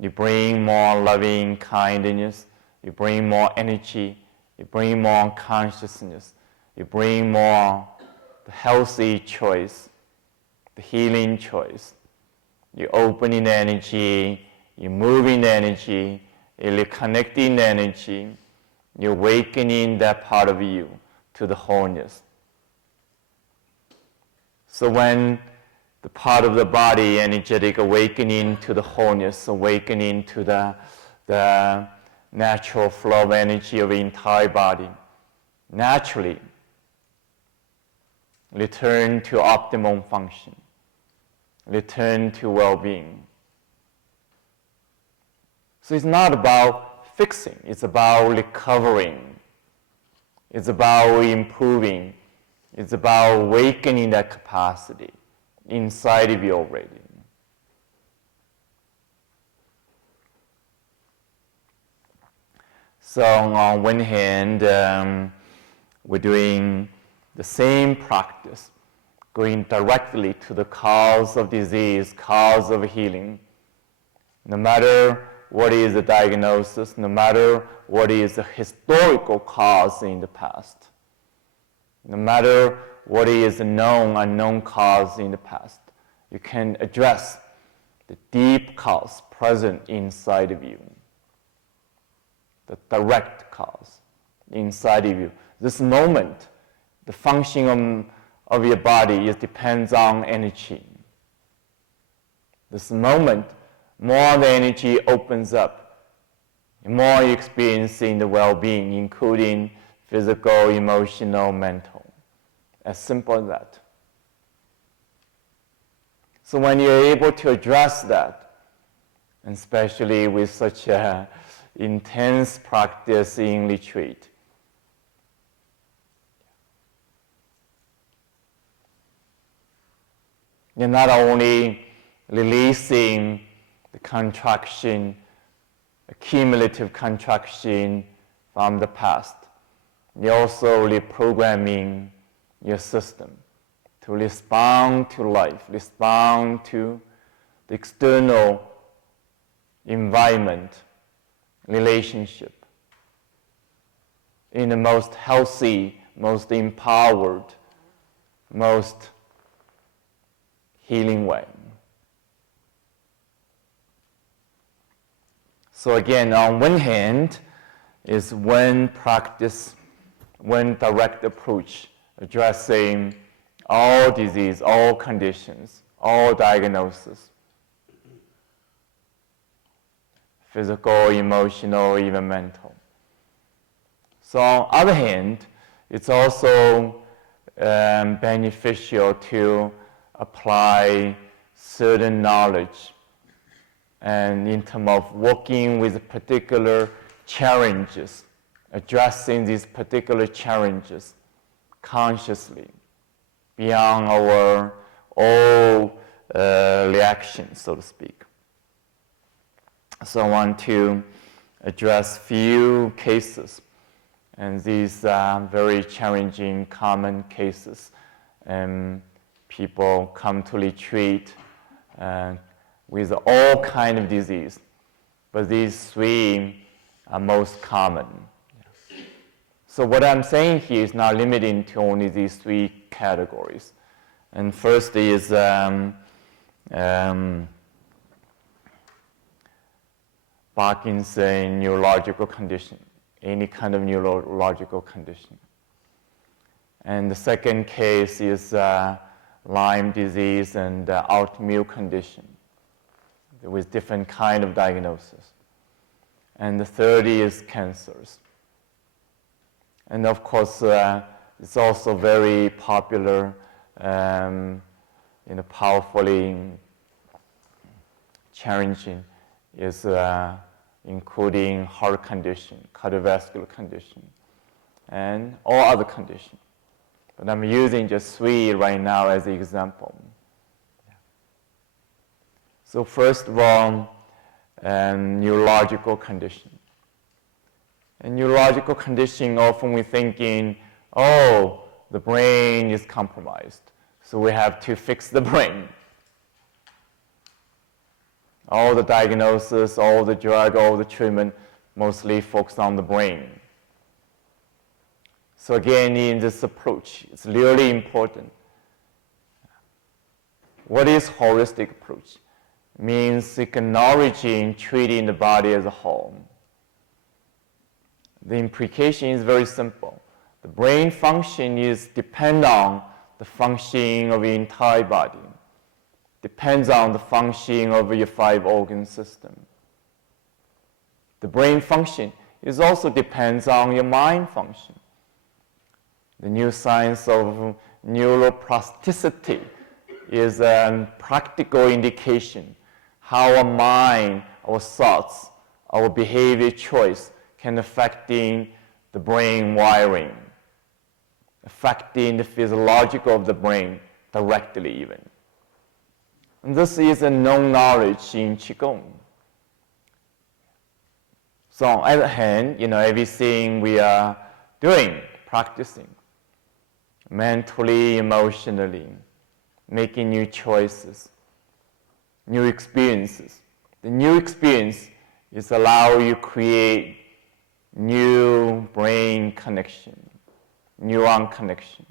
you bring more loving kindness, you bring more energy, you bring more consciousness, you bring more the healthy choice, the healing choice. You're opening the energy, you're moving the energy, you're connecting the energy, you're awakening that part of you to the wholeness. So when the part of the body, energetic awakening to the wholeness, awakening to the natural flow of energy of the entire body, naturally return to optimum function, return to well-being. So it's not about fixing, it's about recovering, it's about improving, it's about awakening that capacity inside of you already. So on one hand, we're doing the same practice, going directly to the cause of disease, cause of healing. No matter what is the diagnosis, no matter what is the historical cause in the past, no matter what is the known, unknown cause in the past, you can address the deep cause present inside of you, the direct cause inside of you. This moment, the function of your body depends on energy. This moment, more the energy opens up, more you experiencing the well-being, including physical, emotional, mental. As simple as that. So when you're able to address that, and especially with such a intense practice in retreat, you're not only releasing the contraction, the cumulative contraction from the past, you're also reprogramming your system to respond to life, respond to the external environment, relationship in the most healthy, most empowered, most healing way. So again, on one hand is one practice, one direct approach addressing all disease, all conditions, all diagnoses, physical, emotional, even mental. So on the other hand, it's also beneficial to apply certain knowledge and in terms of working with particular challenges, addressing these particular challenges consciously, beyond our all reactions, so to speak. So I want to address few cases, and these are very challenging, common cases. People come to retreat with all kind of disease, but these three are most common. So what I'm saying here is not limiting to only these three categories. And first is Parkinson neurological condition, any kind of neurological condition. And the second case is Lyme disease and autoimmune condition with different kind of diagnosis. And the third is cancers. And of course, it's also very popular, powerfully challenging is including heart condition, cardiovascular condition, and all other conditions. But I'm using just three right now as an example. So first of all, neurological condition. And neurological condition, often we're thinking, oh, the brain is compromised, so we have to fix the brain. All the diagnosis, all the drug, all the treatment mostly focus on the brain. So again, in this approach, it's really important. What is holistic approach? It means acknowledging, treating the body as a whole. The implication is very simple. The brain function depends on the functioning of the entire body. Depends on the functioning of your 5-organ system. The brain function also depends on your mind function. The new science of neuroplasticity is a practical indication how our mind, our thoughts, our behavior choice can affect the brain wiring, affecting the physiological of the brain directly even. And this is a known knowledge in Qigong. So on the other hand, everything we are doing, practicing, mentally, emotionally, making new choices, new experiences. The new experience It's allow you create new brain connection, neuron connection.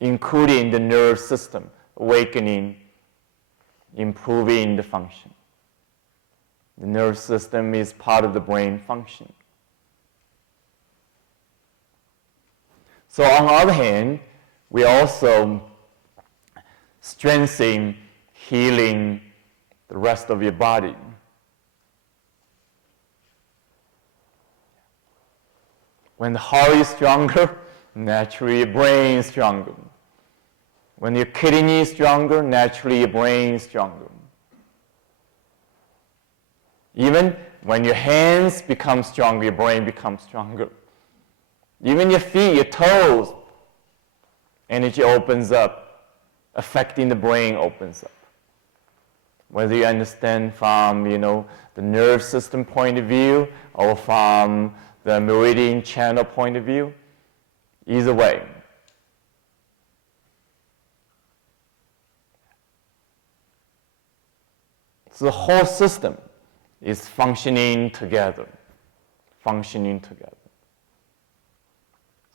Including the nerve system, awakening, improving the function. The nerve system is part of the brain function. So on the other hand, we also strengthen, healing the rest of your body. When the heart is stronger, naturally your brain is stronger. When your kidney is stronger, naturally your brain is stronger. Even when your hands become stronger, your brain becomes stronger. Even your feet, your toes, energy opens up, affecting the brain opens up. Whether you understand from, the nerve system point of view or from the meridian channel point of view, either way. So the whole system is functioning together.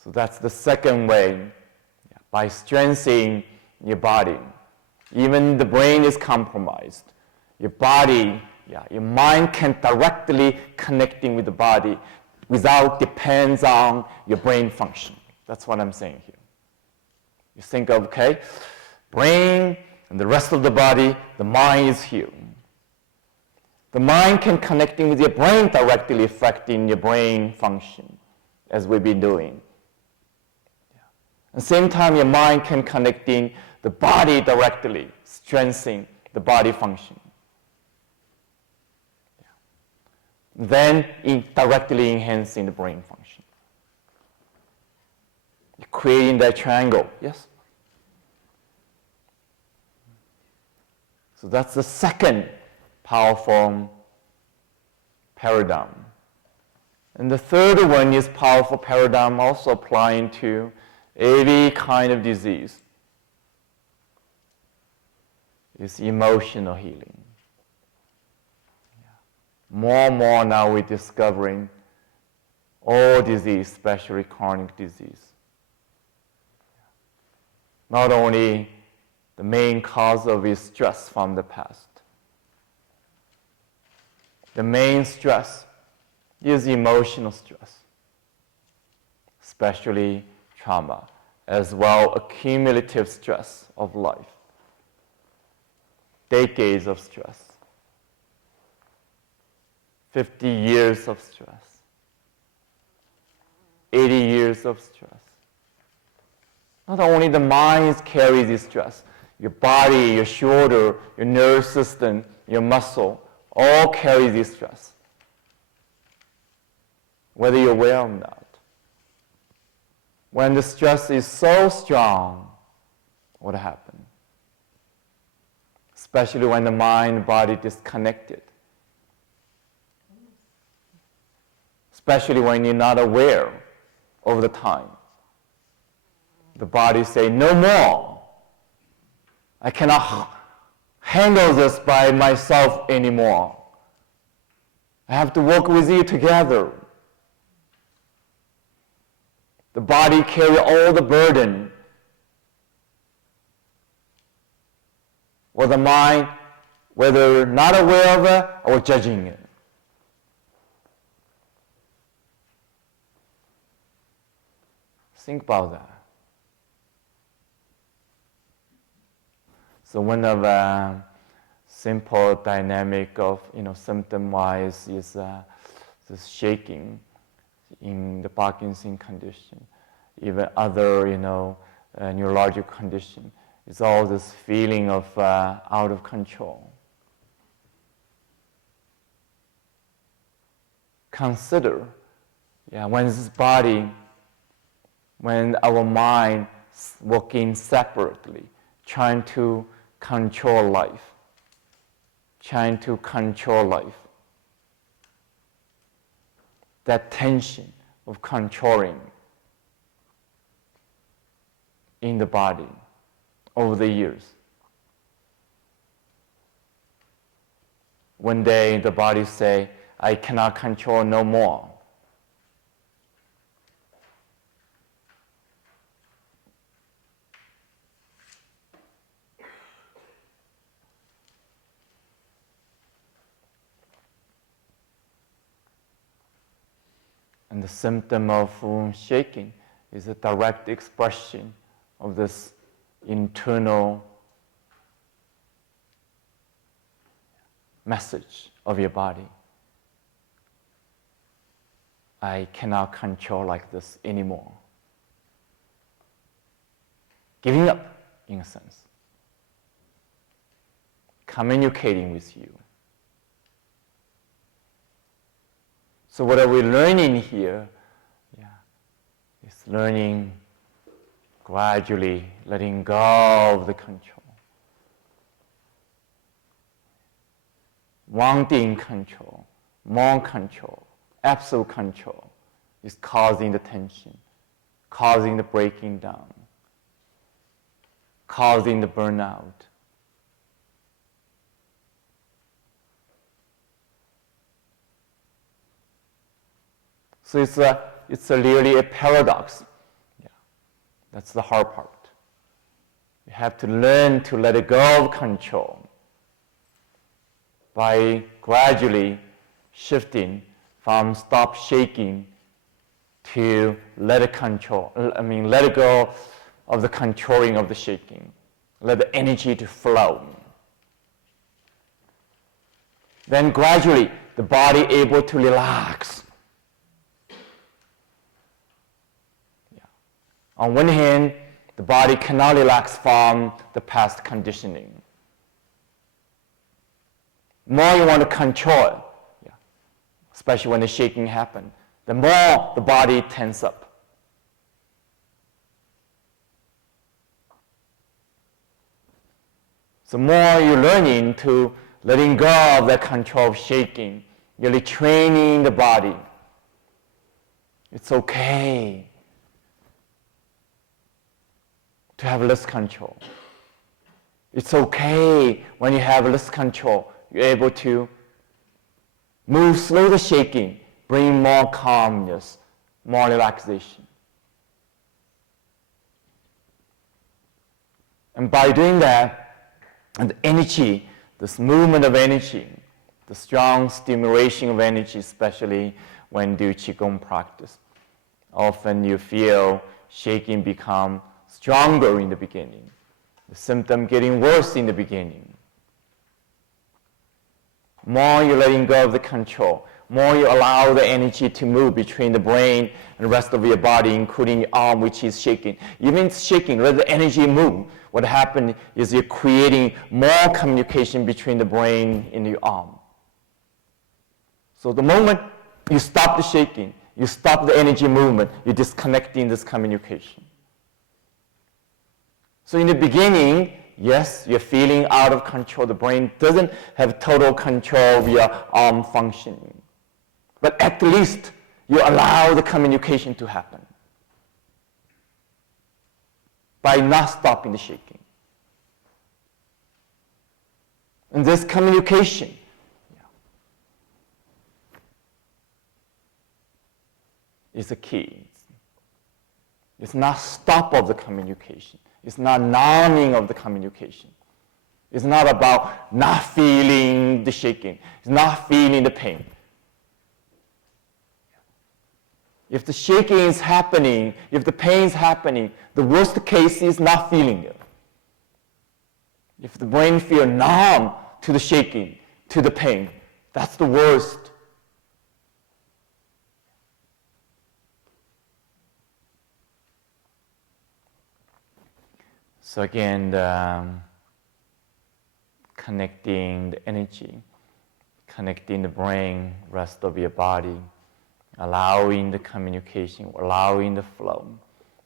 So that's the second way, by strengthening your body. Even the brain is compromised. Your body, your mind can directly connecting with the body without depends on your brain function. That's what I'm saying here. You think of, brain and the rest of the body, the mind is here. The mind can connecting with your brain directly affecting your brain function, as we've been doing. At the same time, your mind can connecting the body directly, strengthening the body function. Then directly enhancing the brain function. Creating that triangle, yes? So that's the second powerful paradigm. And the third one is powerful paradigm also applying to every kind of disease. It's emotional healing. More and more now we're discovering all disease, especially chronic disease. Not only the main cause of is stress from the past. The main stress is emotional stress, especially trauma, as well accumulative stress of life, decades of stress, 50 years of stress, 80 years of stress. Not only the mind carries this stress, your body, your shoulder, your nerve system, your muscle, all carry this stress, whether you're aware or not. When the stress is so strong, what happens? Especially when the mind and body disconnected. Especially when you're not aware of the time. The body say, no more. I cannot handle this by myself anymore. I have to work with you together. The body carry all the burden. Or the mind, whether not aware of it or judging it. Think about that. So one of the simple dynamic of symptom-wise is this shaking in the Parkinson condition, even other neurological condition. It's all this feeling of out of control. Consider, when this body, when our mind working separately, trying to control life. That tension of controlling in the body over the years. one day the body say, I cannot control no more. And the symptom of shaking is a direct expression of this internal message of your body. I cannot control like this anymore. Giving up, in a sense. Communicating with you. So what are we learning here? Is learning gradually letting go of the control. Wanting control, more control, absolute control is causing the tension, causing the breaking down, causing the burnout. So it's really a paradox. That's the hard part. You have to learn to let go of control by gradually shifting from stop shaking to let it go of the controlling of the shaking. Let the energy to flow. Then gradually the body able to relax. On one hand, the body cannot relax from the past conditioning. More you want to control, especially when the shaking happens, the more the body tense up. So more you're learning to letting go of that control of shaking, you're training the body. It's okay to have less control. It's okay when you have less control, you're able to move through the shaking, bring more calmness, more relaxation. And by doing that, and the energy, this movement of energy, the strong stimulation of energy, especially when you do Qigong practice, often you feel shaking become stronger in the beginning, the symptom getting worse in the beginning. More you're letting go of the control, more you allow the energy to move between the brain and the rest of your body, including your arm, which is shaking. Even it's shaking, let the energy move. What happens is you're creating more communication between the brain and your arm. So the moment you stop the shaking, you stop the energy movement, you're disconnecting this communication. So in the beginning, yes, you're feeling out of control. The brain doesn't have total control of your arm functioning. But at least you allow the communication to happen by not stopping the shaking. And this communication is the key. It's not stop of the communication. It's not numbing of the communication. It's not about not feeling the shaking. It's not feeling the pain. If the shaking is happening, if the pain is happening, the worst case is not feeling it. If the brain feels numb to the shaking, to the pain, that's the worst. So again, connecting the energy, connecting the brain, rest of your body, allowing the communication, allowing the flow,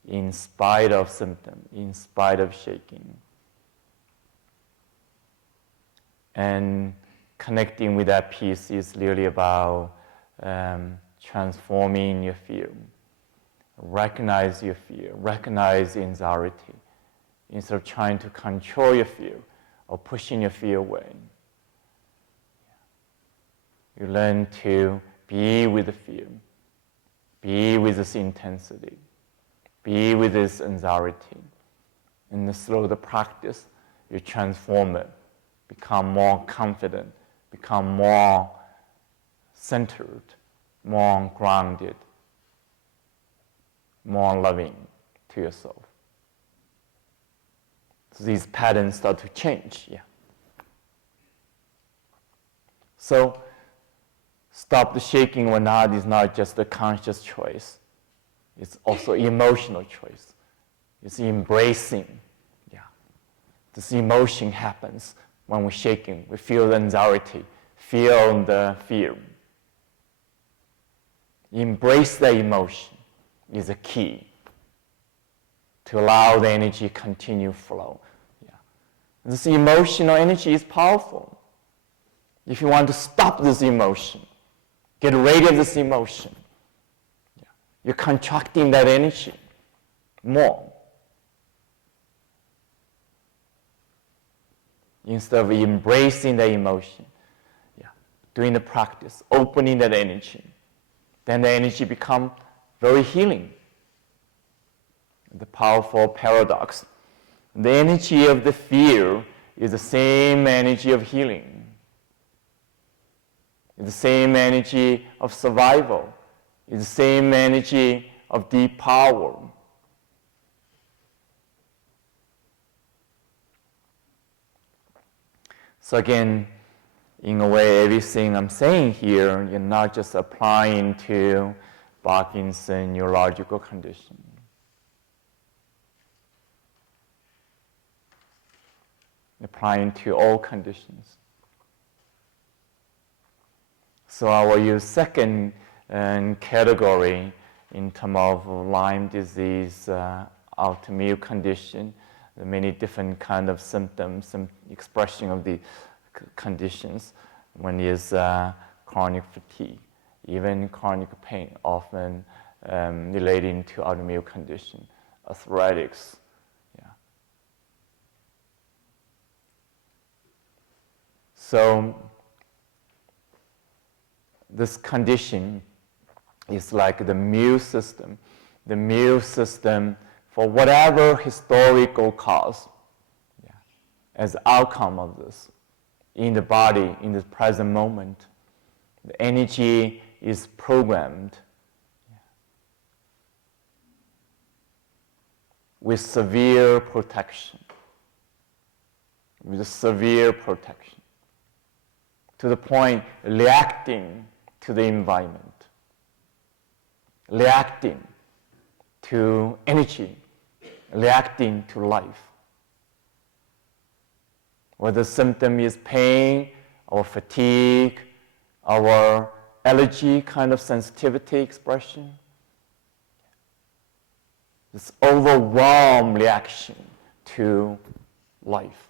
in spite of symptoms, in spite of shaking. And connecting with that piece is really about transforming your fear. Recognize your fear, recognize anxiety, instead of trying to control your fear or pushing your fear away. You learn to be with the fear, be with this intensity, be with this anxiety. And through the practice, you transform it, become more confident, become more centered, more grounded, more loving to yourself. So these patterns start to change. Yeah. So stop the shaking or not is not just a conscious choice. It's also emotional choice. It's embracing. Yeah. This emotion happens when we're shaking. We feel the anxiety, feel the fear. Embrace the emotion is a key to allow the energy continue flow. Yeah. This emotional energy is powerful. If you want to stop this emotion, get rid of this emotion, yeah, you're contracting that energy more. Instead of embracing the emotion, yeah, doing the practice, opening that energy, then the energy becomes very healing. The powerful paradox. The energy of the fear is the same energy of healing. It's the same energy of survival. It's the same energy of deep power. So again, in a way, everything I'm saying here, you're not just applying to Parkinson neurological condition. Applying to all conditions. So I will use second category in terms of Lyme disease, autoimmune condition, the many different kind of symptoms, some expression of the conditions. One is chronic fatigue, even chronic pain, often relating to autoimmune condition, arthritis. Yeah. So this condition is like the immune system. The immune system, for whatever historical cause, yeah, as outcome of this, in the body, in the present moment, the energy is programmed, yeah, with severe protection, to the point reacting to the environment, reacting to energy, reacting to life. Whether the symptom is pain or fatigue or allergy kind of sensitivity expression, this overwhelmed reaction to life.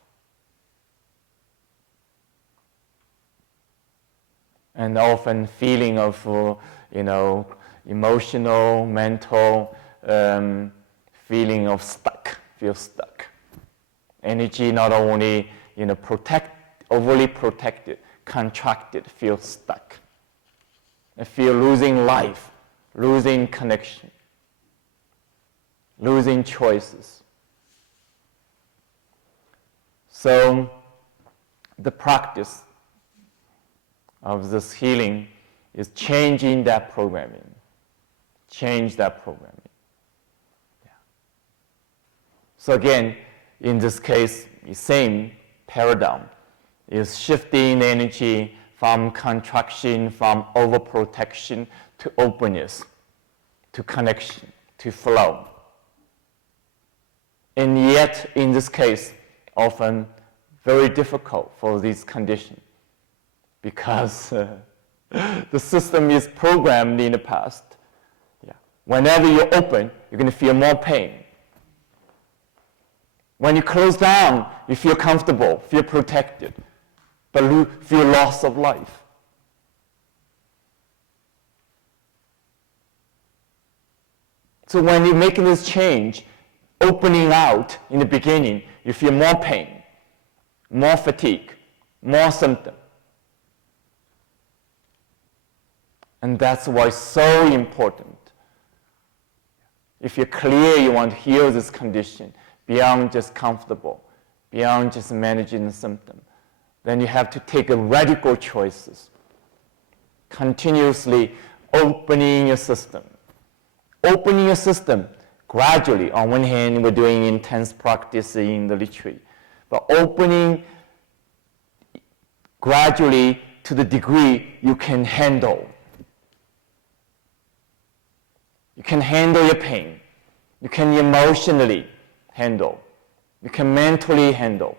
And often feeling of, emotional, mental, feeling of feel stuck. Energy not only, overly protected, contracted, feel stuck. And feel losing life, losing connection, losing choices. So the practice of this healing is changing that programming. Change that programming. Yeah. So again, in this case, the same paradigm is shifting energy from contraction, from overprotection to openness, to connection, to flow. And yet, in this case, often very difficult for this condition, because the system is programmed in the past. Yeah. Whenever you open, you're going to feel more pain. When you close down, you feel comfortable, feel protected, but feel loss of life. So when you're making this change, opening out in the beginning, you feel more pain, more fatigue, more symptom. And that's why it's so important. If you're clear you want to heal this condition beyond just comfortable, beyond just managing the symptom, then you have to take a radical choices. Continuously opening your system. Opening your system gradually. On one hand, we're doing intense practice in the retreat, but opening gradually to the degree you can handle. You can handle your pain. You can emotionally handle. You can mentally handle.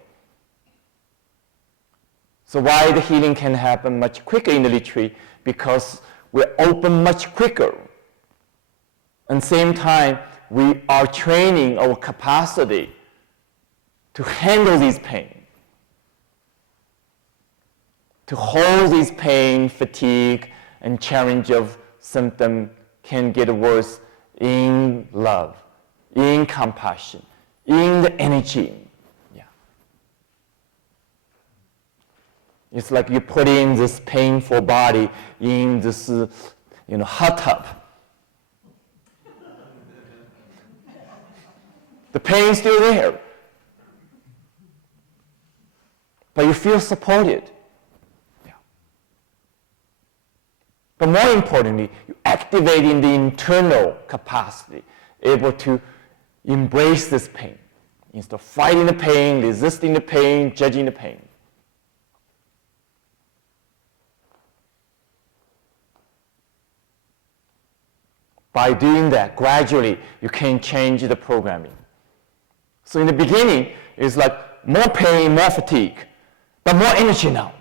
So why the healing can happen much quicker in the retreat? Because we're open much quicker. At the same time, we are training our capacity to handle this pain, to hold this pain, fatigue, and challenge of symptom can get worse in love, in compassion, in the energy. Yeah. It's like you put in this painful body in this, hot tub. The pain is still there, but you feel supported. Yeah. But more importantly, you're activating the internal capacity, able to embrace this pain instead of fighting the pain, resisting the pain, judging the pain. By doing that, gradually, you can change the programming. So in the beginning, it's like more pain, more fatigue, but more energy now.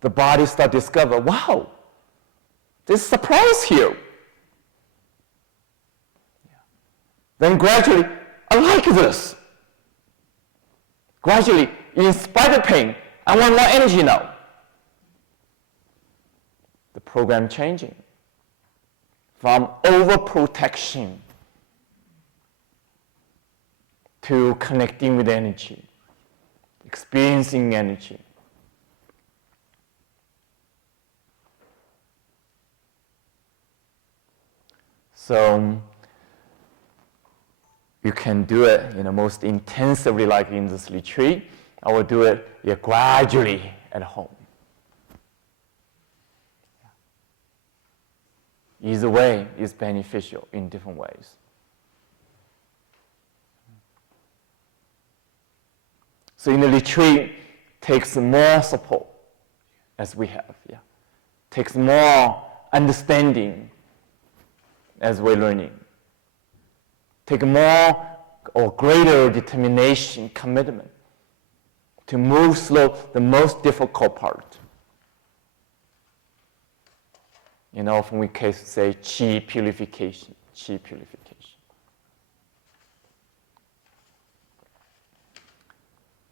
The body starts to discover, wow, there's surprise here. Yeah. Then gradually, I like this. Gradually, in spite of pain, I want more energy now. The program changing from overprotection to connecting with energy, experiencing energy. So you can do it most intensively like in this retreat. I will do it gradually at home. Either way is beneficial in different ways. So in the retreat, takes more support, as we have, takes more understanding as we're learning. Take more or greater determination, commitment to move slow, the most difficult part. Often we say qi purification.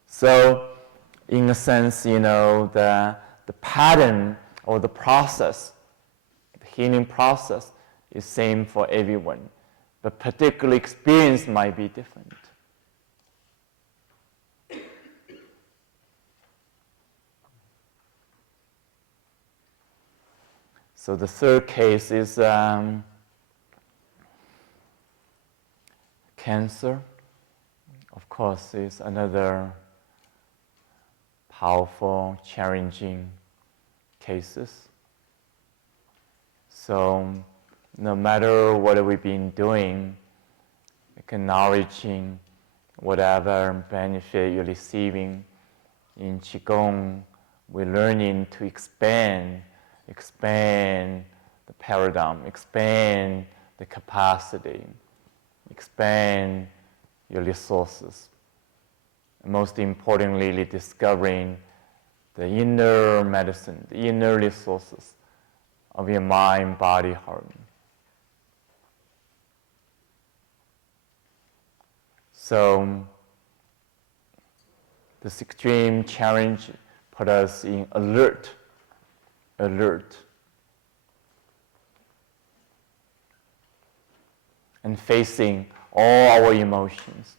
So, in a sense, the pattern or the process, the healing process, is same for everyone, but particular experience might be different. So the third case is cancer. Of course, is another powerful, challenging cases. So no matter what we've been doing, acknowledging whatever benefit you're receiving in Qigong, we're learning to expand the paradigm, expand the capacity, expand your resources. And most importantly, discovering the inner medicine, the inner resources of your mind, body, heart. So this extreme challenge put us in alert, and facing all our emotions,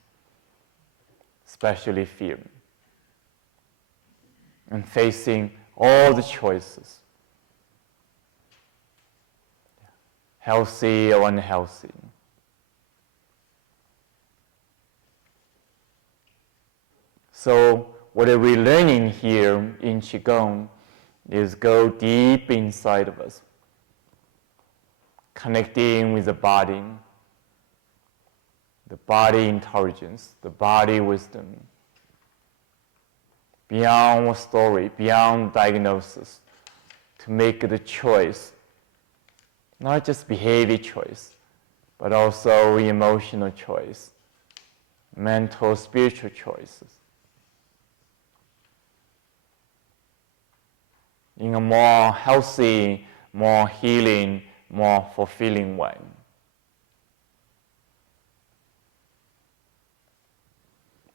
especially fear, and facing all the choices. healthy or unhealthy. So what are we learning here in Qigong is go deep inside of us, connecting with the body intelligence, the body wisdom, beyond story, beyond diagnosis, to make the choice, not just behavior choice, but also emotional choice, mental, spiritual choices, in a more healthy, more healing, more fulfilling way.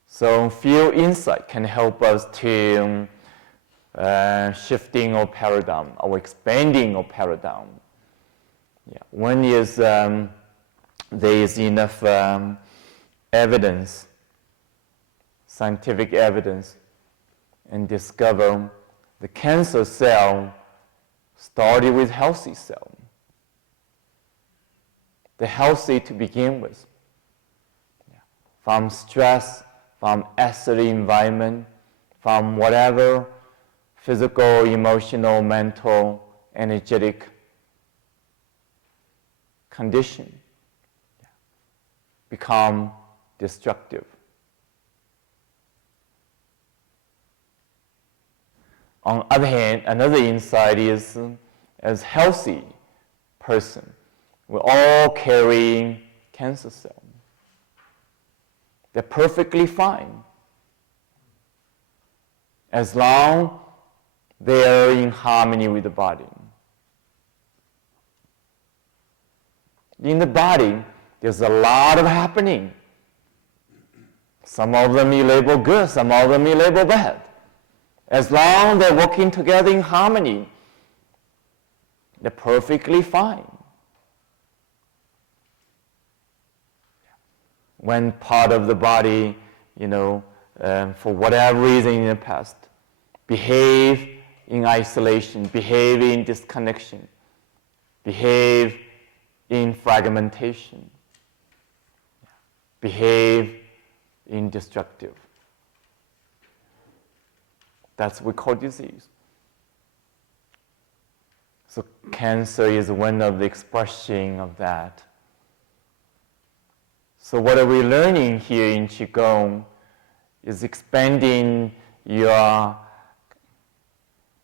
So few insight can help us to shifting our paradigm, or expanding our paradigm. Yeah. One is there is enough evidence, scientific evidence, and discover the cancer cell started with healthy cell. The healthy to begin with. Yeah. From stress, from acid environment, from whatever physical, emotional, mental, energetic condition, yeah, become destructive. On the other hand, another insight is, as healthy person, we're all carrying cancer cells. They're perfectly fine, as long they are in harmony with the body. In the body, there's a lot of happening. Some of them you label good, some of them you label bad. As long as they're working together in harmony, they're perfectly fine. When part of the body, for whatever reason in the past, behave in isolation, behave in disconnection, behave in fragmentation, behave in destructive. That's what we call disease. So cancer is one of the expressions of that. So what are we learning here in Qigong is expanding your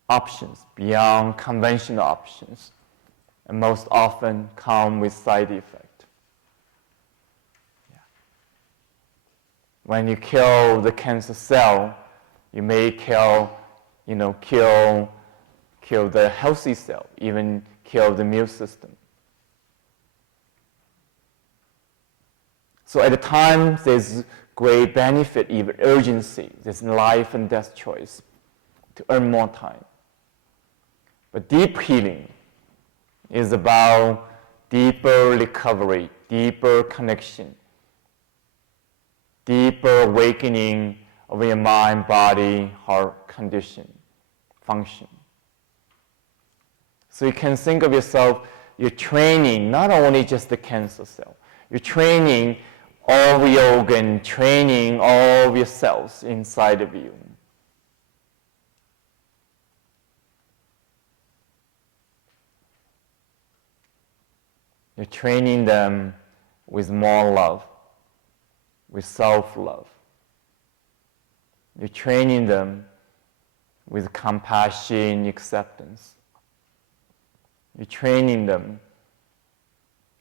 options beyond conventional options, and most often come with side effect. Yeah. When you kill the cancer cell, you may kill the healthy cell, even kill the immune system. So at the time, there's great benefit, even urgency. There's life and death choice to earn more time. But deep healing is about deeper recovery, deeper connection, deeper awakening of your mind, body, heart condition, function. So you can think of yourself, you're training not only just the cancer cell, you're training all of your organ, training all of your cells inside of you. You're training them with more love, with self-love. You're training them with compassion, acceptance. You're training them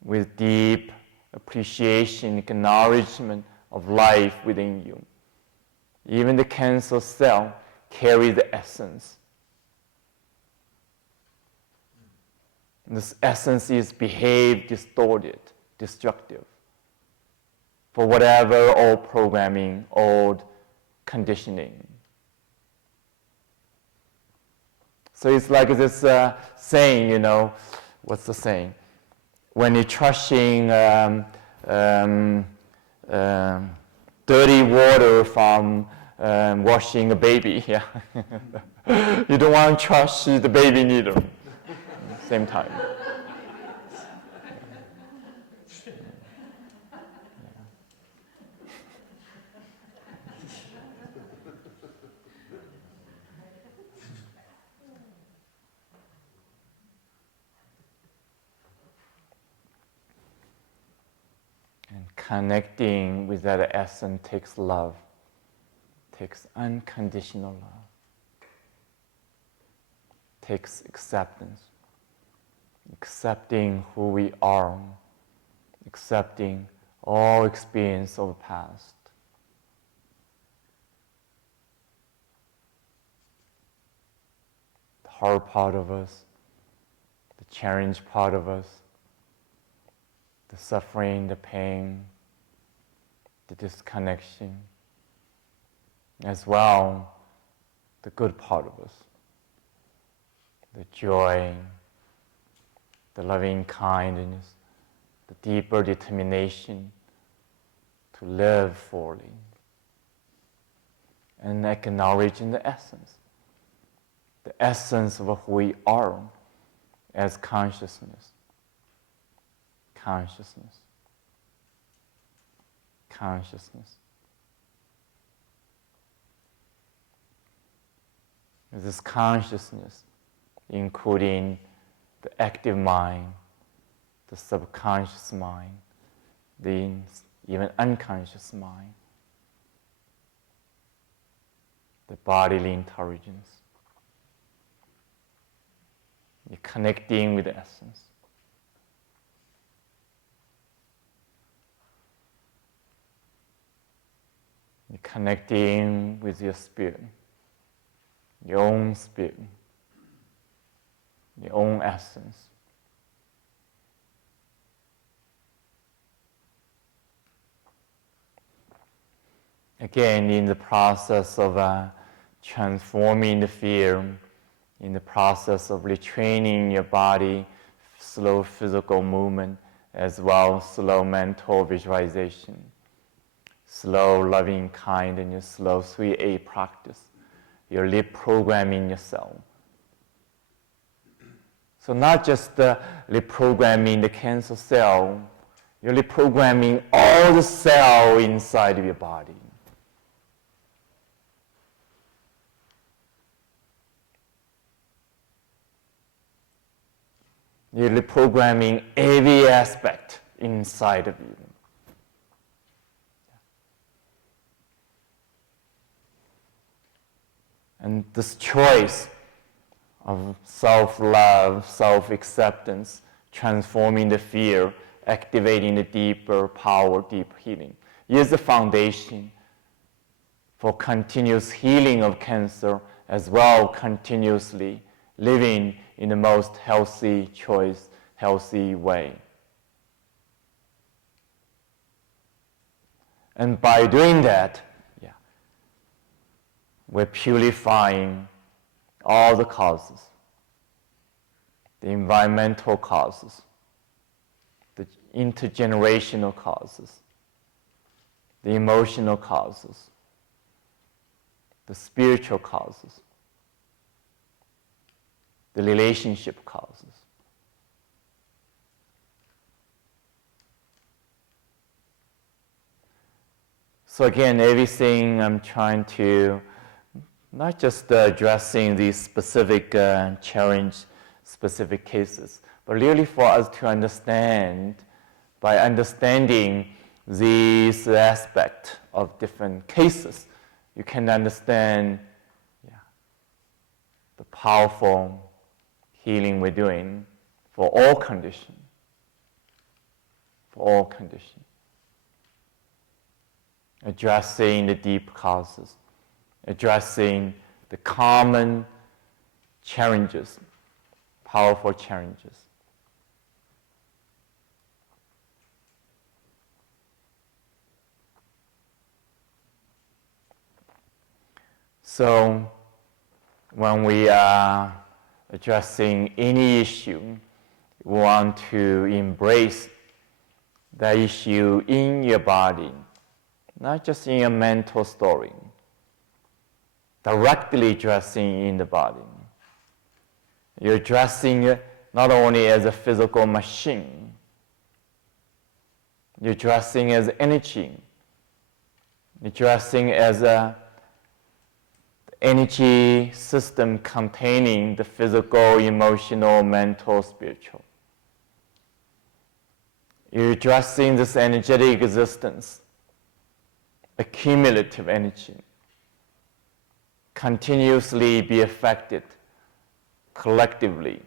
with deep appreciation, acknowledgement of life within you. Even the cancer cell carries the essence. This essence is behave distorted, destructive, for whatever old programming, old conditioning. So it's like this saying, what's the saying? When you're trashing dirty water from washing a baby, yeah. You don't want to trash the baby neither. Same time. connecting with that essence takes love, takes unconditional love, takes acceptance, accepting who we are, accepting all experience of the past. The hard part of us, the challenge part of us, the suffering, the pain, the disconnection, as well the good part of us, the joy, the loving kindness, the deeper determination to live fully, and acknowledging the essence of who we are as consciousness. Consciousness. Consciousness. This consciousness, including the active mind, the subconscious mind, the even unconscious mind, the bodily intelligence. You're connecting with the essence. You're connecting with your spirit, your own spirit, your own essence. Again, in the process of transforming the fear, in the process of retraining your body, slow physical movement, as well as slow mental visualization, slow loving kindness, slow 3A practice, you're reprogramming yourself. So not just reprogramming the cancer cell, you're reprogramming all the cells inside of your body. You're reprogramming every aspect inside of you. And this choice of self-love, self-acceptance, transforming the fear, activating the deeper power, deep healing, is the foundation for continuous healing of cancer, as well continuously living in the most healthy choice, healthy way. And by doing that, we're purifying all the causes, the environmental causes, the intergenerational causes, the emotional causes, the spiritual causes, the relationship causes. So again, everything I'm trying to not just addressing these specific challenge, specific cases, but really for us to understand, by understanding these aspects of different cases, you can understand the powerful healing we're doing for all conditions. For all conditions. Addressing the deep causes, addressing the common challenges, powerful challenges. So when we are addressing any issue, we want to embrace that issue in your body, not just in your mental story. Directly addressing in the body. You're addressing it not only as a physical machine, you're addressing as energy, you're addressing as a energy system containing the physical, emotional, mental, spiritual. You're addressing this energetic existence, accumulative energy, continuously be affected collectively,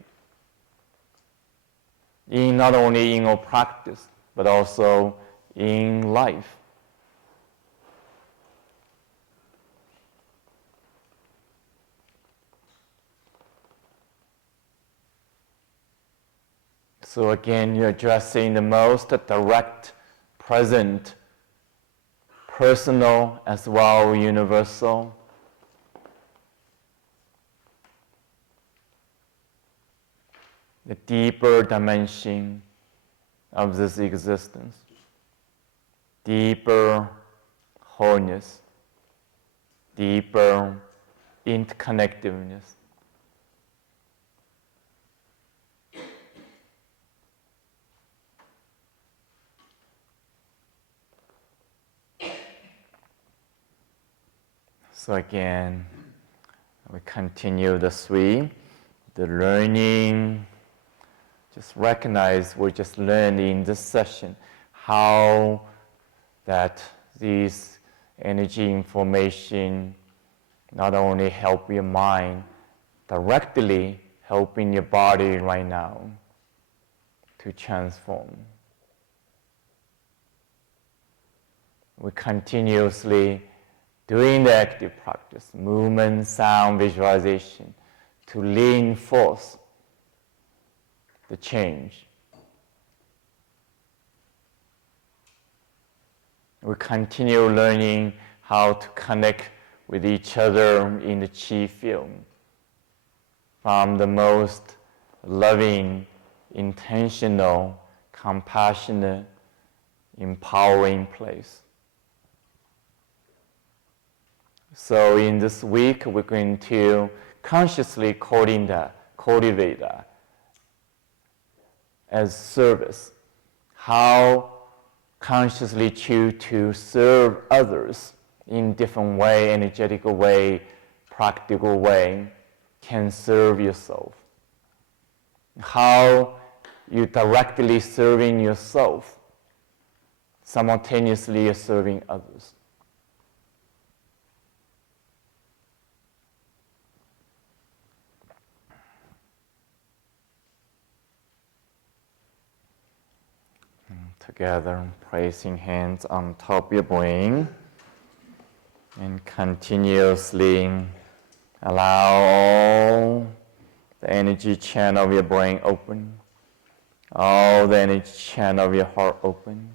in not only in our practice, but also in life. So again, you're addressing the most direct, present, personal as well universal. The deeper dimension of this existence, deeper wholeness, deeper interconnectedness. So again, we continue the three, the learning. Just recognize we just learned in this session how that these energy information not only help your mind, directly helping your body right now to transform. We continuously doing the active practice, movement, sound, visualization, to reinforce the change. We continue learning how to connect with each other in the Qi field from the most loving, intentional, compassionate, empowering place. So in this week, we're going to consciously cultivate that as service. How consciously choose to serve others in different way, energetical way, practical way, can serve yourself. How you directly serving yourself, simultaneously serving others. Together, placing hands on top of your brain and continuously allow all the energy channel of your brain open, all the energy channel of your heart open,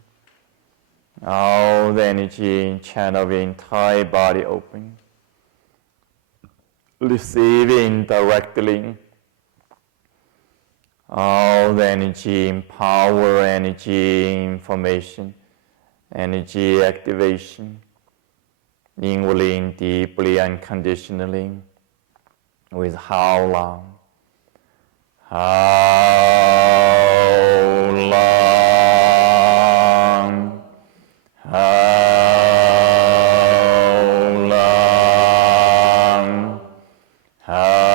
all the energy channel of your entire body open, receiving directly all the energy, power, energy, information, energy activation, inwardly, deeply, unconditionally, with how long? How long? How long? How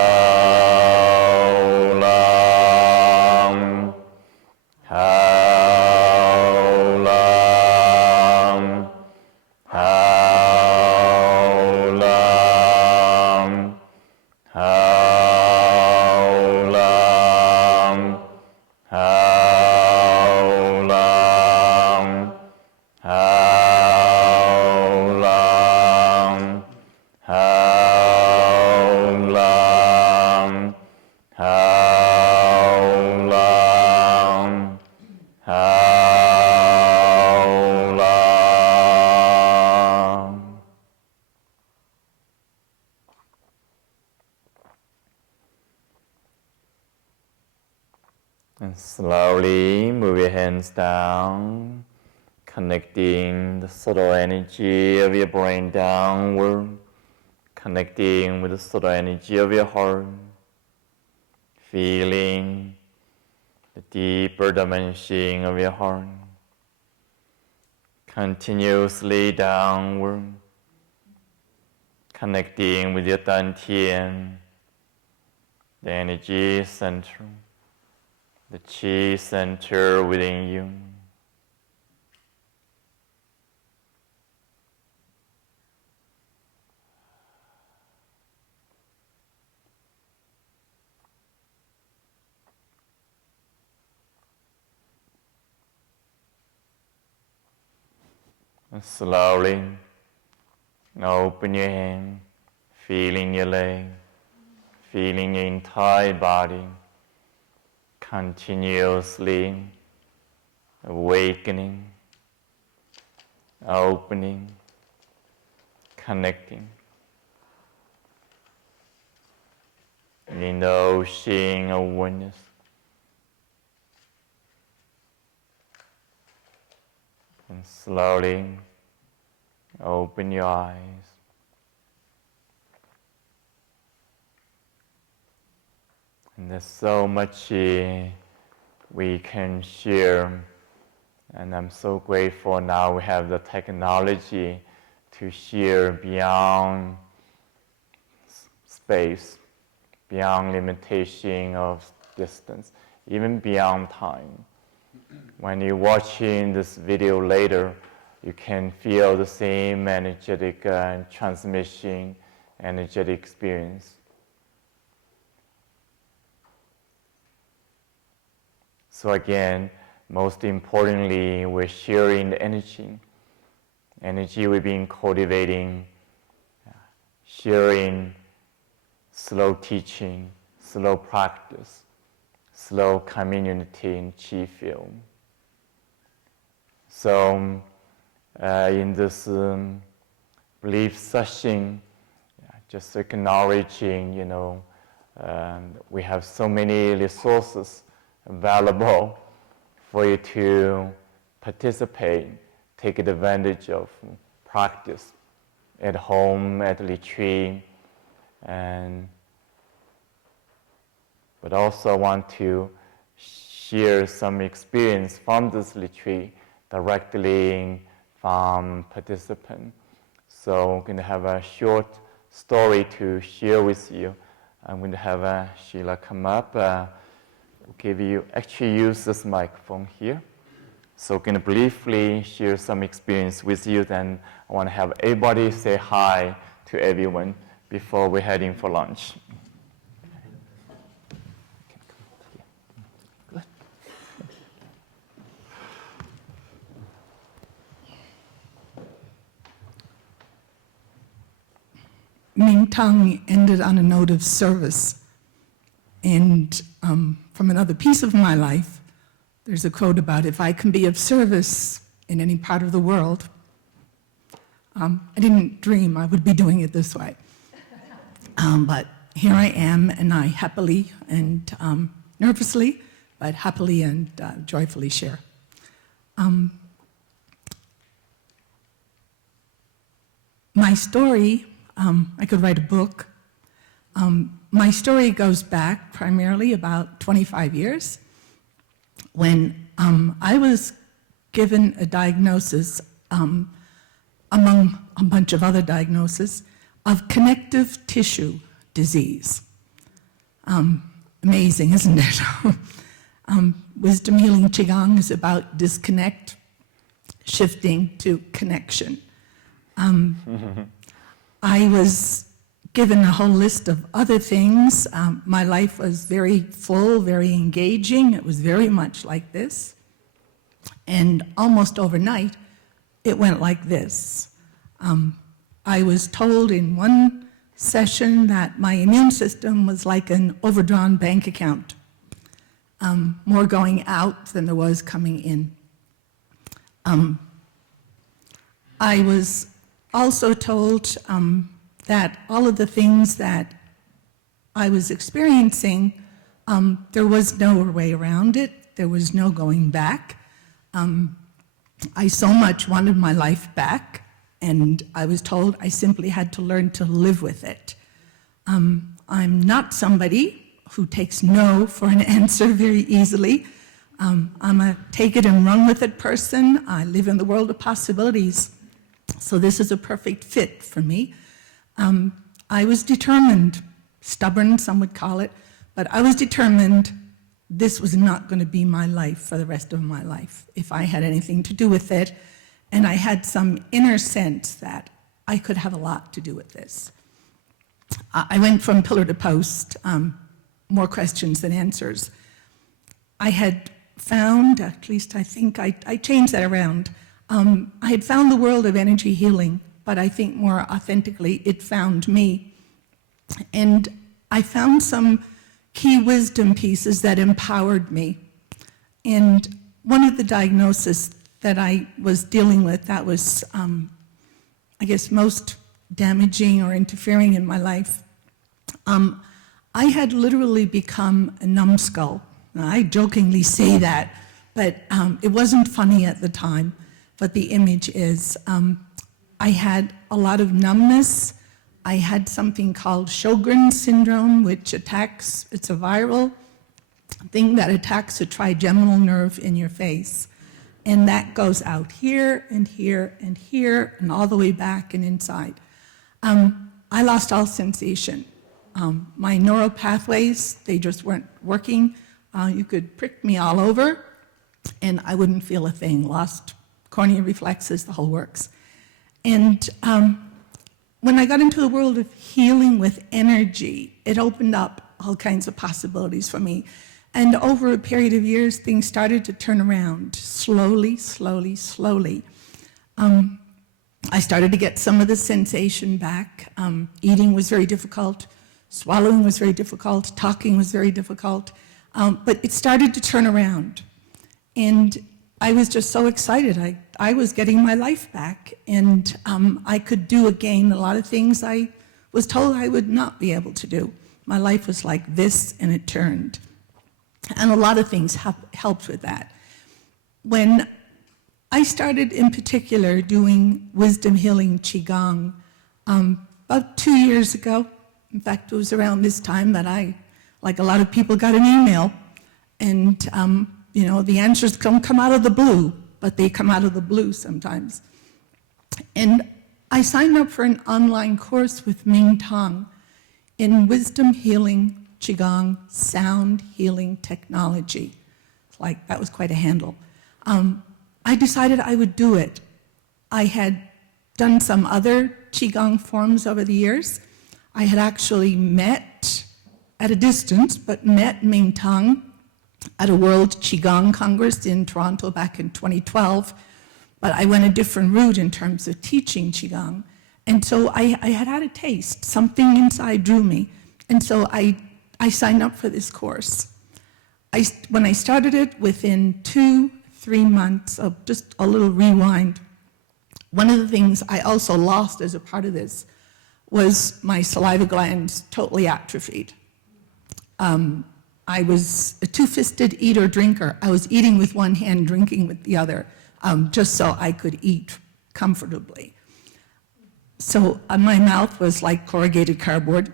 And slowly move your hands down, connecting the subtle energy of your brain downward, connecting with the subtle energy of your heart, feeling the deeper dimension of your heart, continuously downward, connecting with your dantian, the energy center, the Qi center within you, And slowly open your hand, feeling your leg, feeling your entire body, continuously awakening, opening, connecting. In the ocean of oneness. And slowly open your eyes. And there's so much we can share. And I'm so grateful now we have the technology to share beyond space, beyond limitation of distance, even beyond time. When you're watching this video later, you can feel the same energetic transmission, energetic experience. So again, most importantly, we're sharing the energy. Energy we've been cultivating, sharing slow teaching, slow practice, slow community in Qi field. So in this belief session, just acknowledging, we have so many resources available for you to participate, take advantage of, practice at home, at retreat, but also want to share some experience from this retreat directly from participant. So I'm going to have a short story to share with you. I'm going to have Sheila come up, actually use this microphone here. So I'm going to briefly share some experience with you, then I want to have everybody say hi to everyone before we're heading for lunch. Mingtong ended on a note of service. And from another piece of my life, there's a quote about, if I can be of service in any part of the world, I didn't dream I would be doing it this way. But here I am, and I happily and nervously, but happily and joyfully share. My story, I could write a book. My story goes back primarily about 25 years when I was given a diagnosis, among a bunch of other diagnoses, of connective tissue disease. Amazing, isn't it? Wisdom healing Qigong is about disconnect, shifting to connection. I was given a whole list of other things. My life was very full, very engaging. It was very much like this. And almost overnight, it went like this. I was told in one session that my immune system was like an overdrawn bank account, more going out than there was coming in. I was also told that all of the things that I was experiencing, there was no way around it. There was no going back. I so much wanted my life back, and I was told I simply had to learn to live with it. I'm not somebody who takes no for an answer very easily. I'm a take it and run with it person. I live in the world of possibilities. So this is a perfect fit for me. I was determined, stubborn some would call it, but I was determined this was not going to be my life for the rest of my life if I had anything to do with it. And I had some inner sense that I could have a lot to do with this. I went from pillar to post, more questions than answers. I had found, at least I think I changed that around, I had found the world of energy healing, but I think more authentically, it found me. And I found some key wisdom pieces that empowered me. And one of the diagnoses that I was dealing with that was, I guess, most damaging or interfering in my life, I had literally become a numbskull. Now, I jokingly say that, but it wasn't funny at the time. But the image is, I had a lot of numbness. I had something called Sjogren syndrome, which attacks, it's a viral thing that attacks a trigeminal nerve in your face. And that goes out here and here and here and all the way back and inside. I lost all sensation. My neural pathways, they just weren't working. You could prick me all over and I wouldn't feel a thing. Lost corneal reflexes, the whole works. And when I got into the world of healing with energy, it opened up all kinds of possibilities for me. And over a period of years, things started to turn around slowly, slowly, slowly. I started to get some of the sensation back. Eating was very difficult. Swallowing was very difficult. Talking was very difficult. But it started to turn around. And I was just so excited. I was getting my life back. And I could do again a lot of things I was told I would not be able to do. My life was like this, and it turned. And a lot of things helped with that. When I started in particular doing wisdom healing Qigong about 2 years ago. In fact, it was around this time that I, like a lot of people, got an email. And, the answers come out of the blue, but they come out of the blue sometimes. And I signed up for an online course with Mingtong in wisdom healing Qigong sound healing technology. That was quite a handle. I decided I would do it. I had done some other Qigong forms over the years. I had actually met at a distance, but met Mingtong at a World Qigong Congress in Toronto back in 2012. But I went a different route in terms of teaching Qigong. And so I had a taste. Something inside drew me. And so I signed up for this course. When I started it, within 2-3 months of just a little rewind, one of the things I also lost as a part of this was my saliva glands totally atrophied. I was a two-fisted eater drinker. I was eating with one hand, drinking with the other, just so I could eat comfortably. So my mouth was like corrugated cardboard.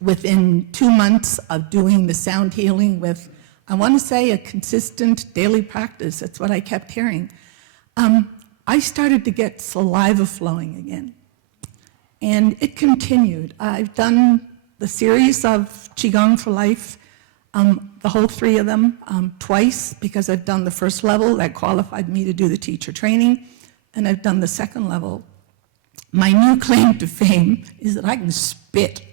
Within 2 months of doing the sound healing with, I want to say, a consistent daily practice, that's what I kept hearing, I started to get saliva flowing again. And it continued. I've done the series of Qigong for Life, the whole 3 of them, twice, because I've done the first level that qualified me to do the teacher training, and I've done the second level. My new claim to fame is that I can spit.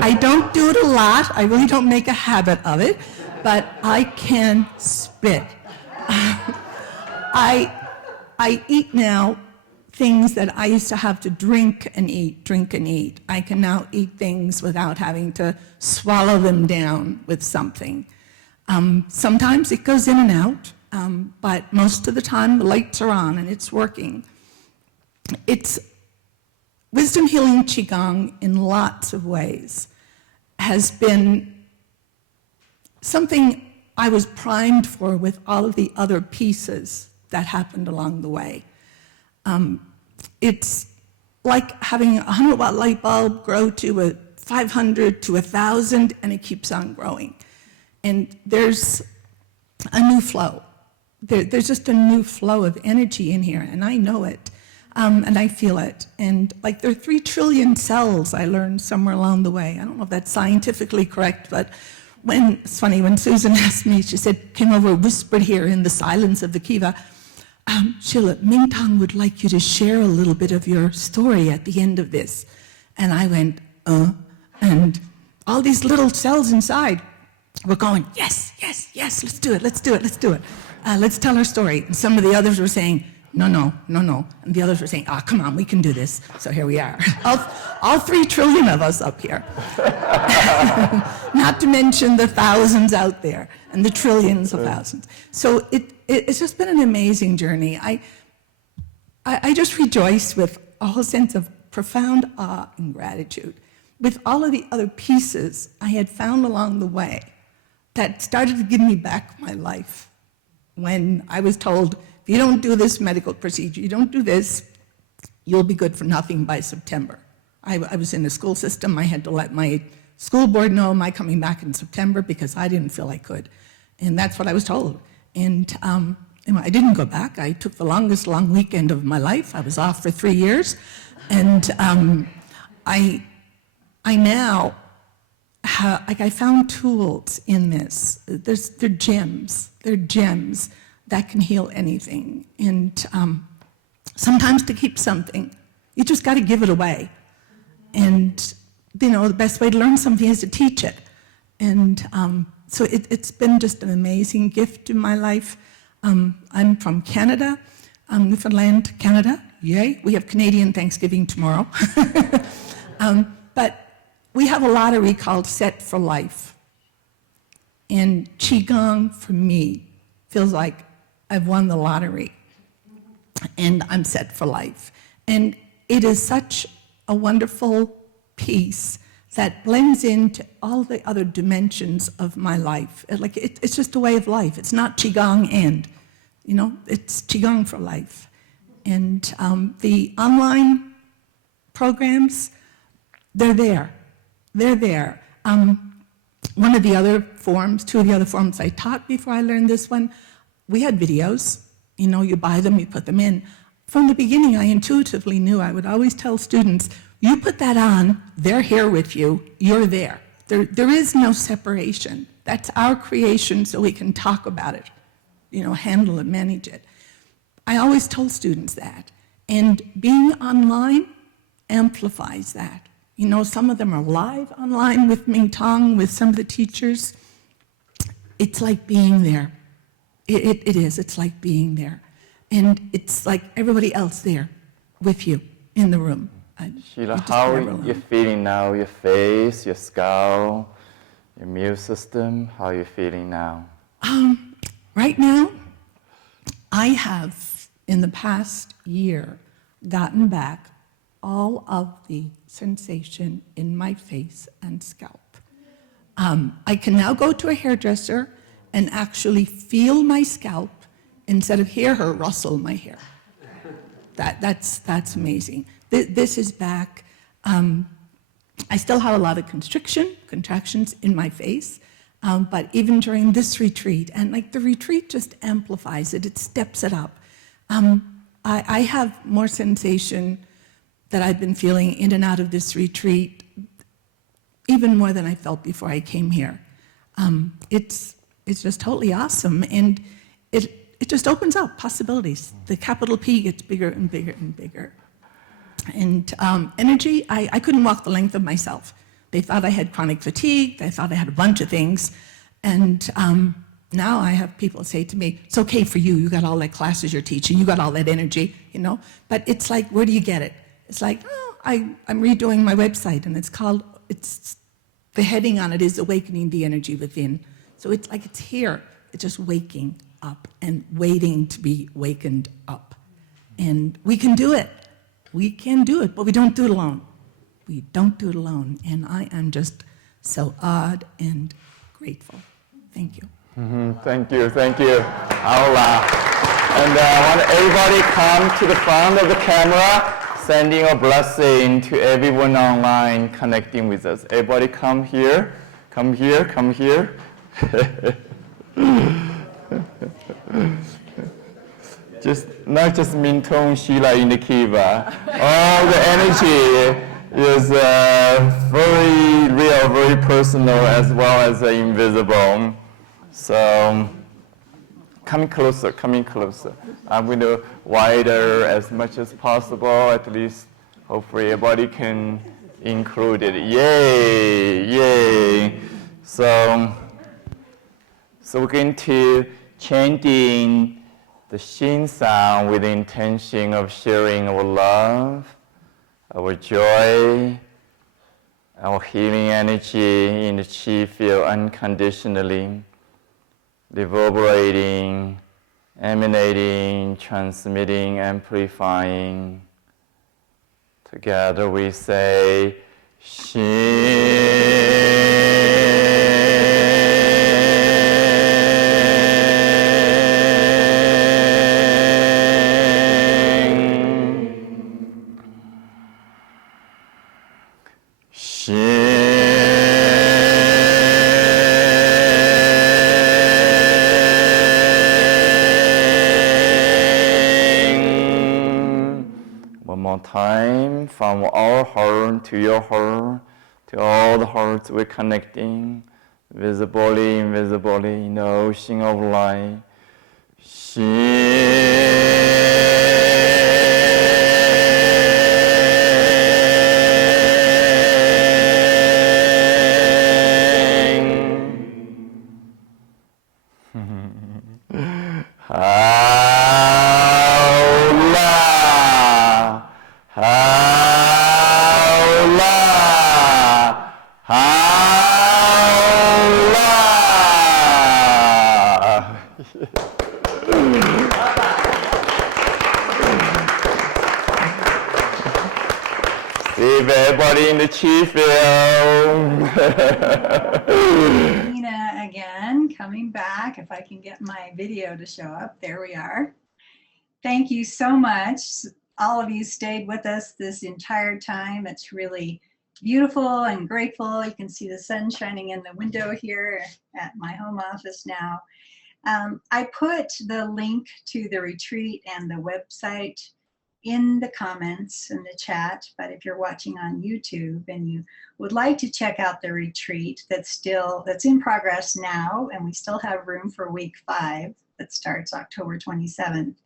I don't do it a lot. I really don't make a habit of it, but I can spit. I eat now things that I used to have to drink and eat. I can now eat things without having to swallow them down with something. Sometimes it goes in and out, but most of the time the lights are on and it's working. It's wisdom healing Qigong in lots of ways has been something I was primed for with all of the other pieces that happened along the way. It's like having a 100-watt light bulb grow to a 500 to 1,000, and it keeps on growing. And there's a new flow. There's just a new flow of energy in here, and I know it, and I feel it. And like there are 3 trillion cells I learned somewhere along the way. I don't know if that's scientifically correct, but it's funny, when Susan asked me, she said, came over, whispered here in the silence of the kiva, Sheila, Mingtong would like you to share a little bit of your story at the end of this. And I went, and all these little cells inside were going, yes, yes, let's do it. Let's tell our story. And some of the others were saying, no. And the others were saying, come on, we can do this. So here we are, all 3 trillion of us up here. Not to mention the thousands out there and the trillions of thousands. So it's just been an amazing journey. I just rejoice with a whole sense of profound awe and gratitude with all of the other pieces I had found along the way that started to give me back my life. When I was told, if you don't do this medical procedure, you don't do this, you'll be good for nothing by September. I was in the school system. I had to let my school board know my coming back in September because I didn't feel I could. And that's what I was told. And I didn't go back. I took the longest long weekend of my life. I was off for 3 years. And I now, I found tools in this. They're gems. They're gems that can heal anything. And sometimes to keep something, you just got to give it away. And, the best way to learn something is to teach it. And so it's been just an amazing gift in my life. I'm from Canada, Newfoundland, Canada. Yay, we have Canadian Thanksgiving tomorrow. But we have a lottery called Set for Life. And Qigong, for me, feels like I've won the lottery. And I'm set for life. And it is such a wonderful piece that blends into all the other dimensions of my life. It's just a way of life. It's not Qigong and, it's Qigong for life. And the online programs, they're there. They're there. One of the other forms, 2 of the other forms I taught before I learned this one, we had videos. You buy them, you put them in. From the beginning, I intuitively knew. I would always tell students, you put that on, they're here with you, you're there. There is no separation. That's our creation so we can talk about it, handle it, manage it. I always told students that. And being online amplifies that. Some of them are live online with Mingtong, with some of the teachers. It's like being there. It is. It's like being there. And it's like everybody else there with you in the room. Sheila, how are you feeling now? Your face, your skull, your immune system, how are you feeling now? Right now, I have, in the past year, gotten back all of the sensation in my face and scalp. I can now go to a hairdresser and actually feel my scalp instead of hear her rustle my hair. That's amazing. This is back. I still have a lot of contractions in my face, but even during this retreat, and the retreat just amplifies it, it steps it up. I have more sensation that I've been feeling in and out of this retreat, even more than I felt before I came here. It's just totally awesome, and it just opens up possibilities. The capital P gets bigger and bigger and bigger. And energy, I couldn't walk the length of myself. They thought I had chronic fatigue. They thought I had a bunch of things. And now I have people say to me, it's okay for you. You got all that classes you're teaching. You got all that energy, But it's like, where do you get it? It's like, I'm redoing my website, and the heading on it is Awakening the Energy Within. So it's like it's here. It's just waking up and waiting to be wakened up. And we can do it. We can do it, but we don't do it alone. We don't do it alone. And I am just so awed and grateful. Thank you. Thank you. Aula. And I want everybody come to the front of the camera, sending a blessing to everyone online connecting with us. Everybody come here. Not just Mingtong, Sheila in the kiva. All the energy is very real, very personal, as well as invisible. So coming closer. I'm going to wider as much as possible, at least hopefully everybody can include it. Yay. So we're going to chanting the Shin sound with the intention of sharing our love, our joy, our healing energy in the Qi field unconditionally, reverberating, emanating, transmitting, amplifying. Together we say, One more time, from our heart to your heart, to all the hearts we're connecting, visibly, invisibly, in the ocean of light. See everybody in the Qi field. Nina again, coming back. If I can get my video to show up. There we are. Thank you so much. All of you stayed with us this entire time. It's really beautiful and grateful. You can see the sun shining in the window here at my home office now. I put the link to the retreat and the website in the comments in the chat, but if you're watching on YouTube and you would like to check out the retreat that's in progress now, and we still have room for week 5 that starts October 27th,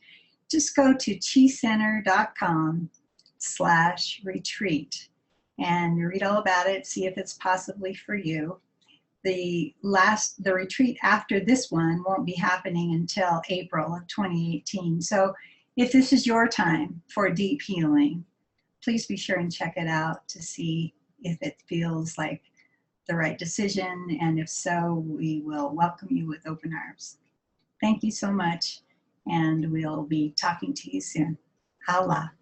just go to qicenter.com/retreat and read all about it, see if it's possibly for you. The retreat after this one won't be happening until April of 2018. So if this is your time for deep healing, please be sure and check it out to see if it feels like the right decision. And if so, we will welcome you with open arms. Thank you so much. And we'll be talking to you soon. Hala.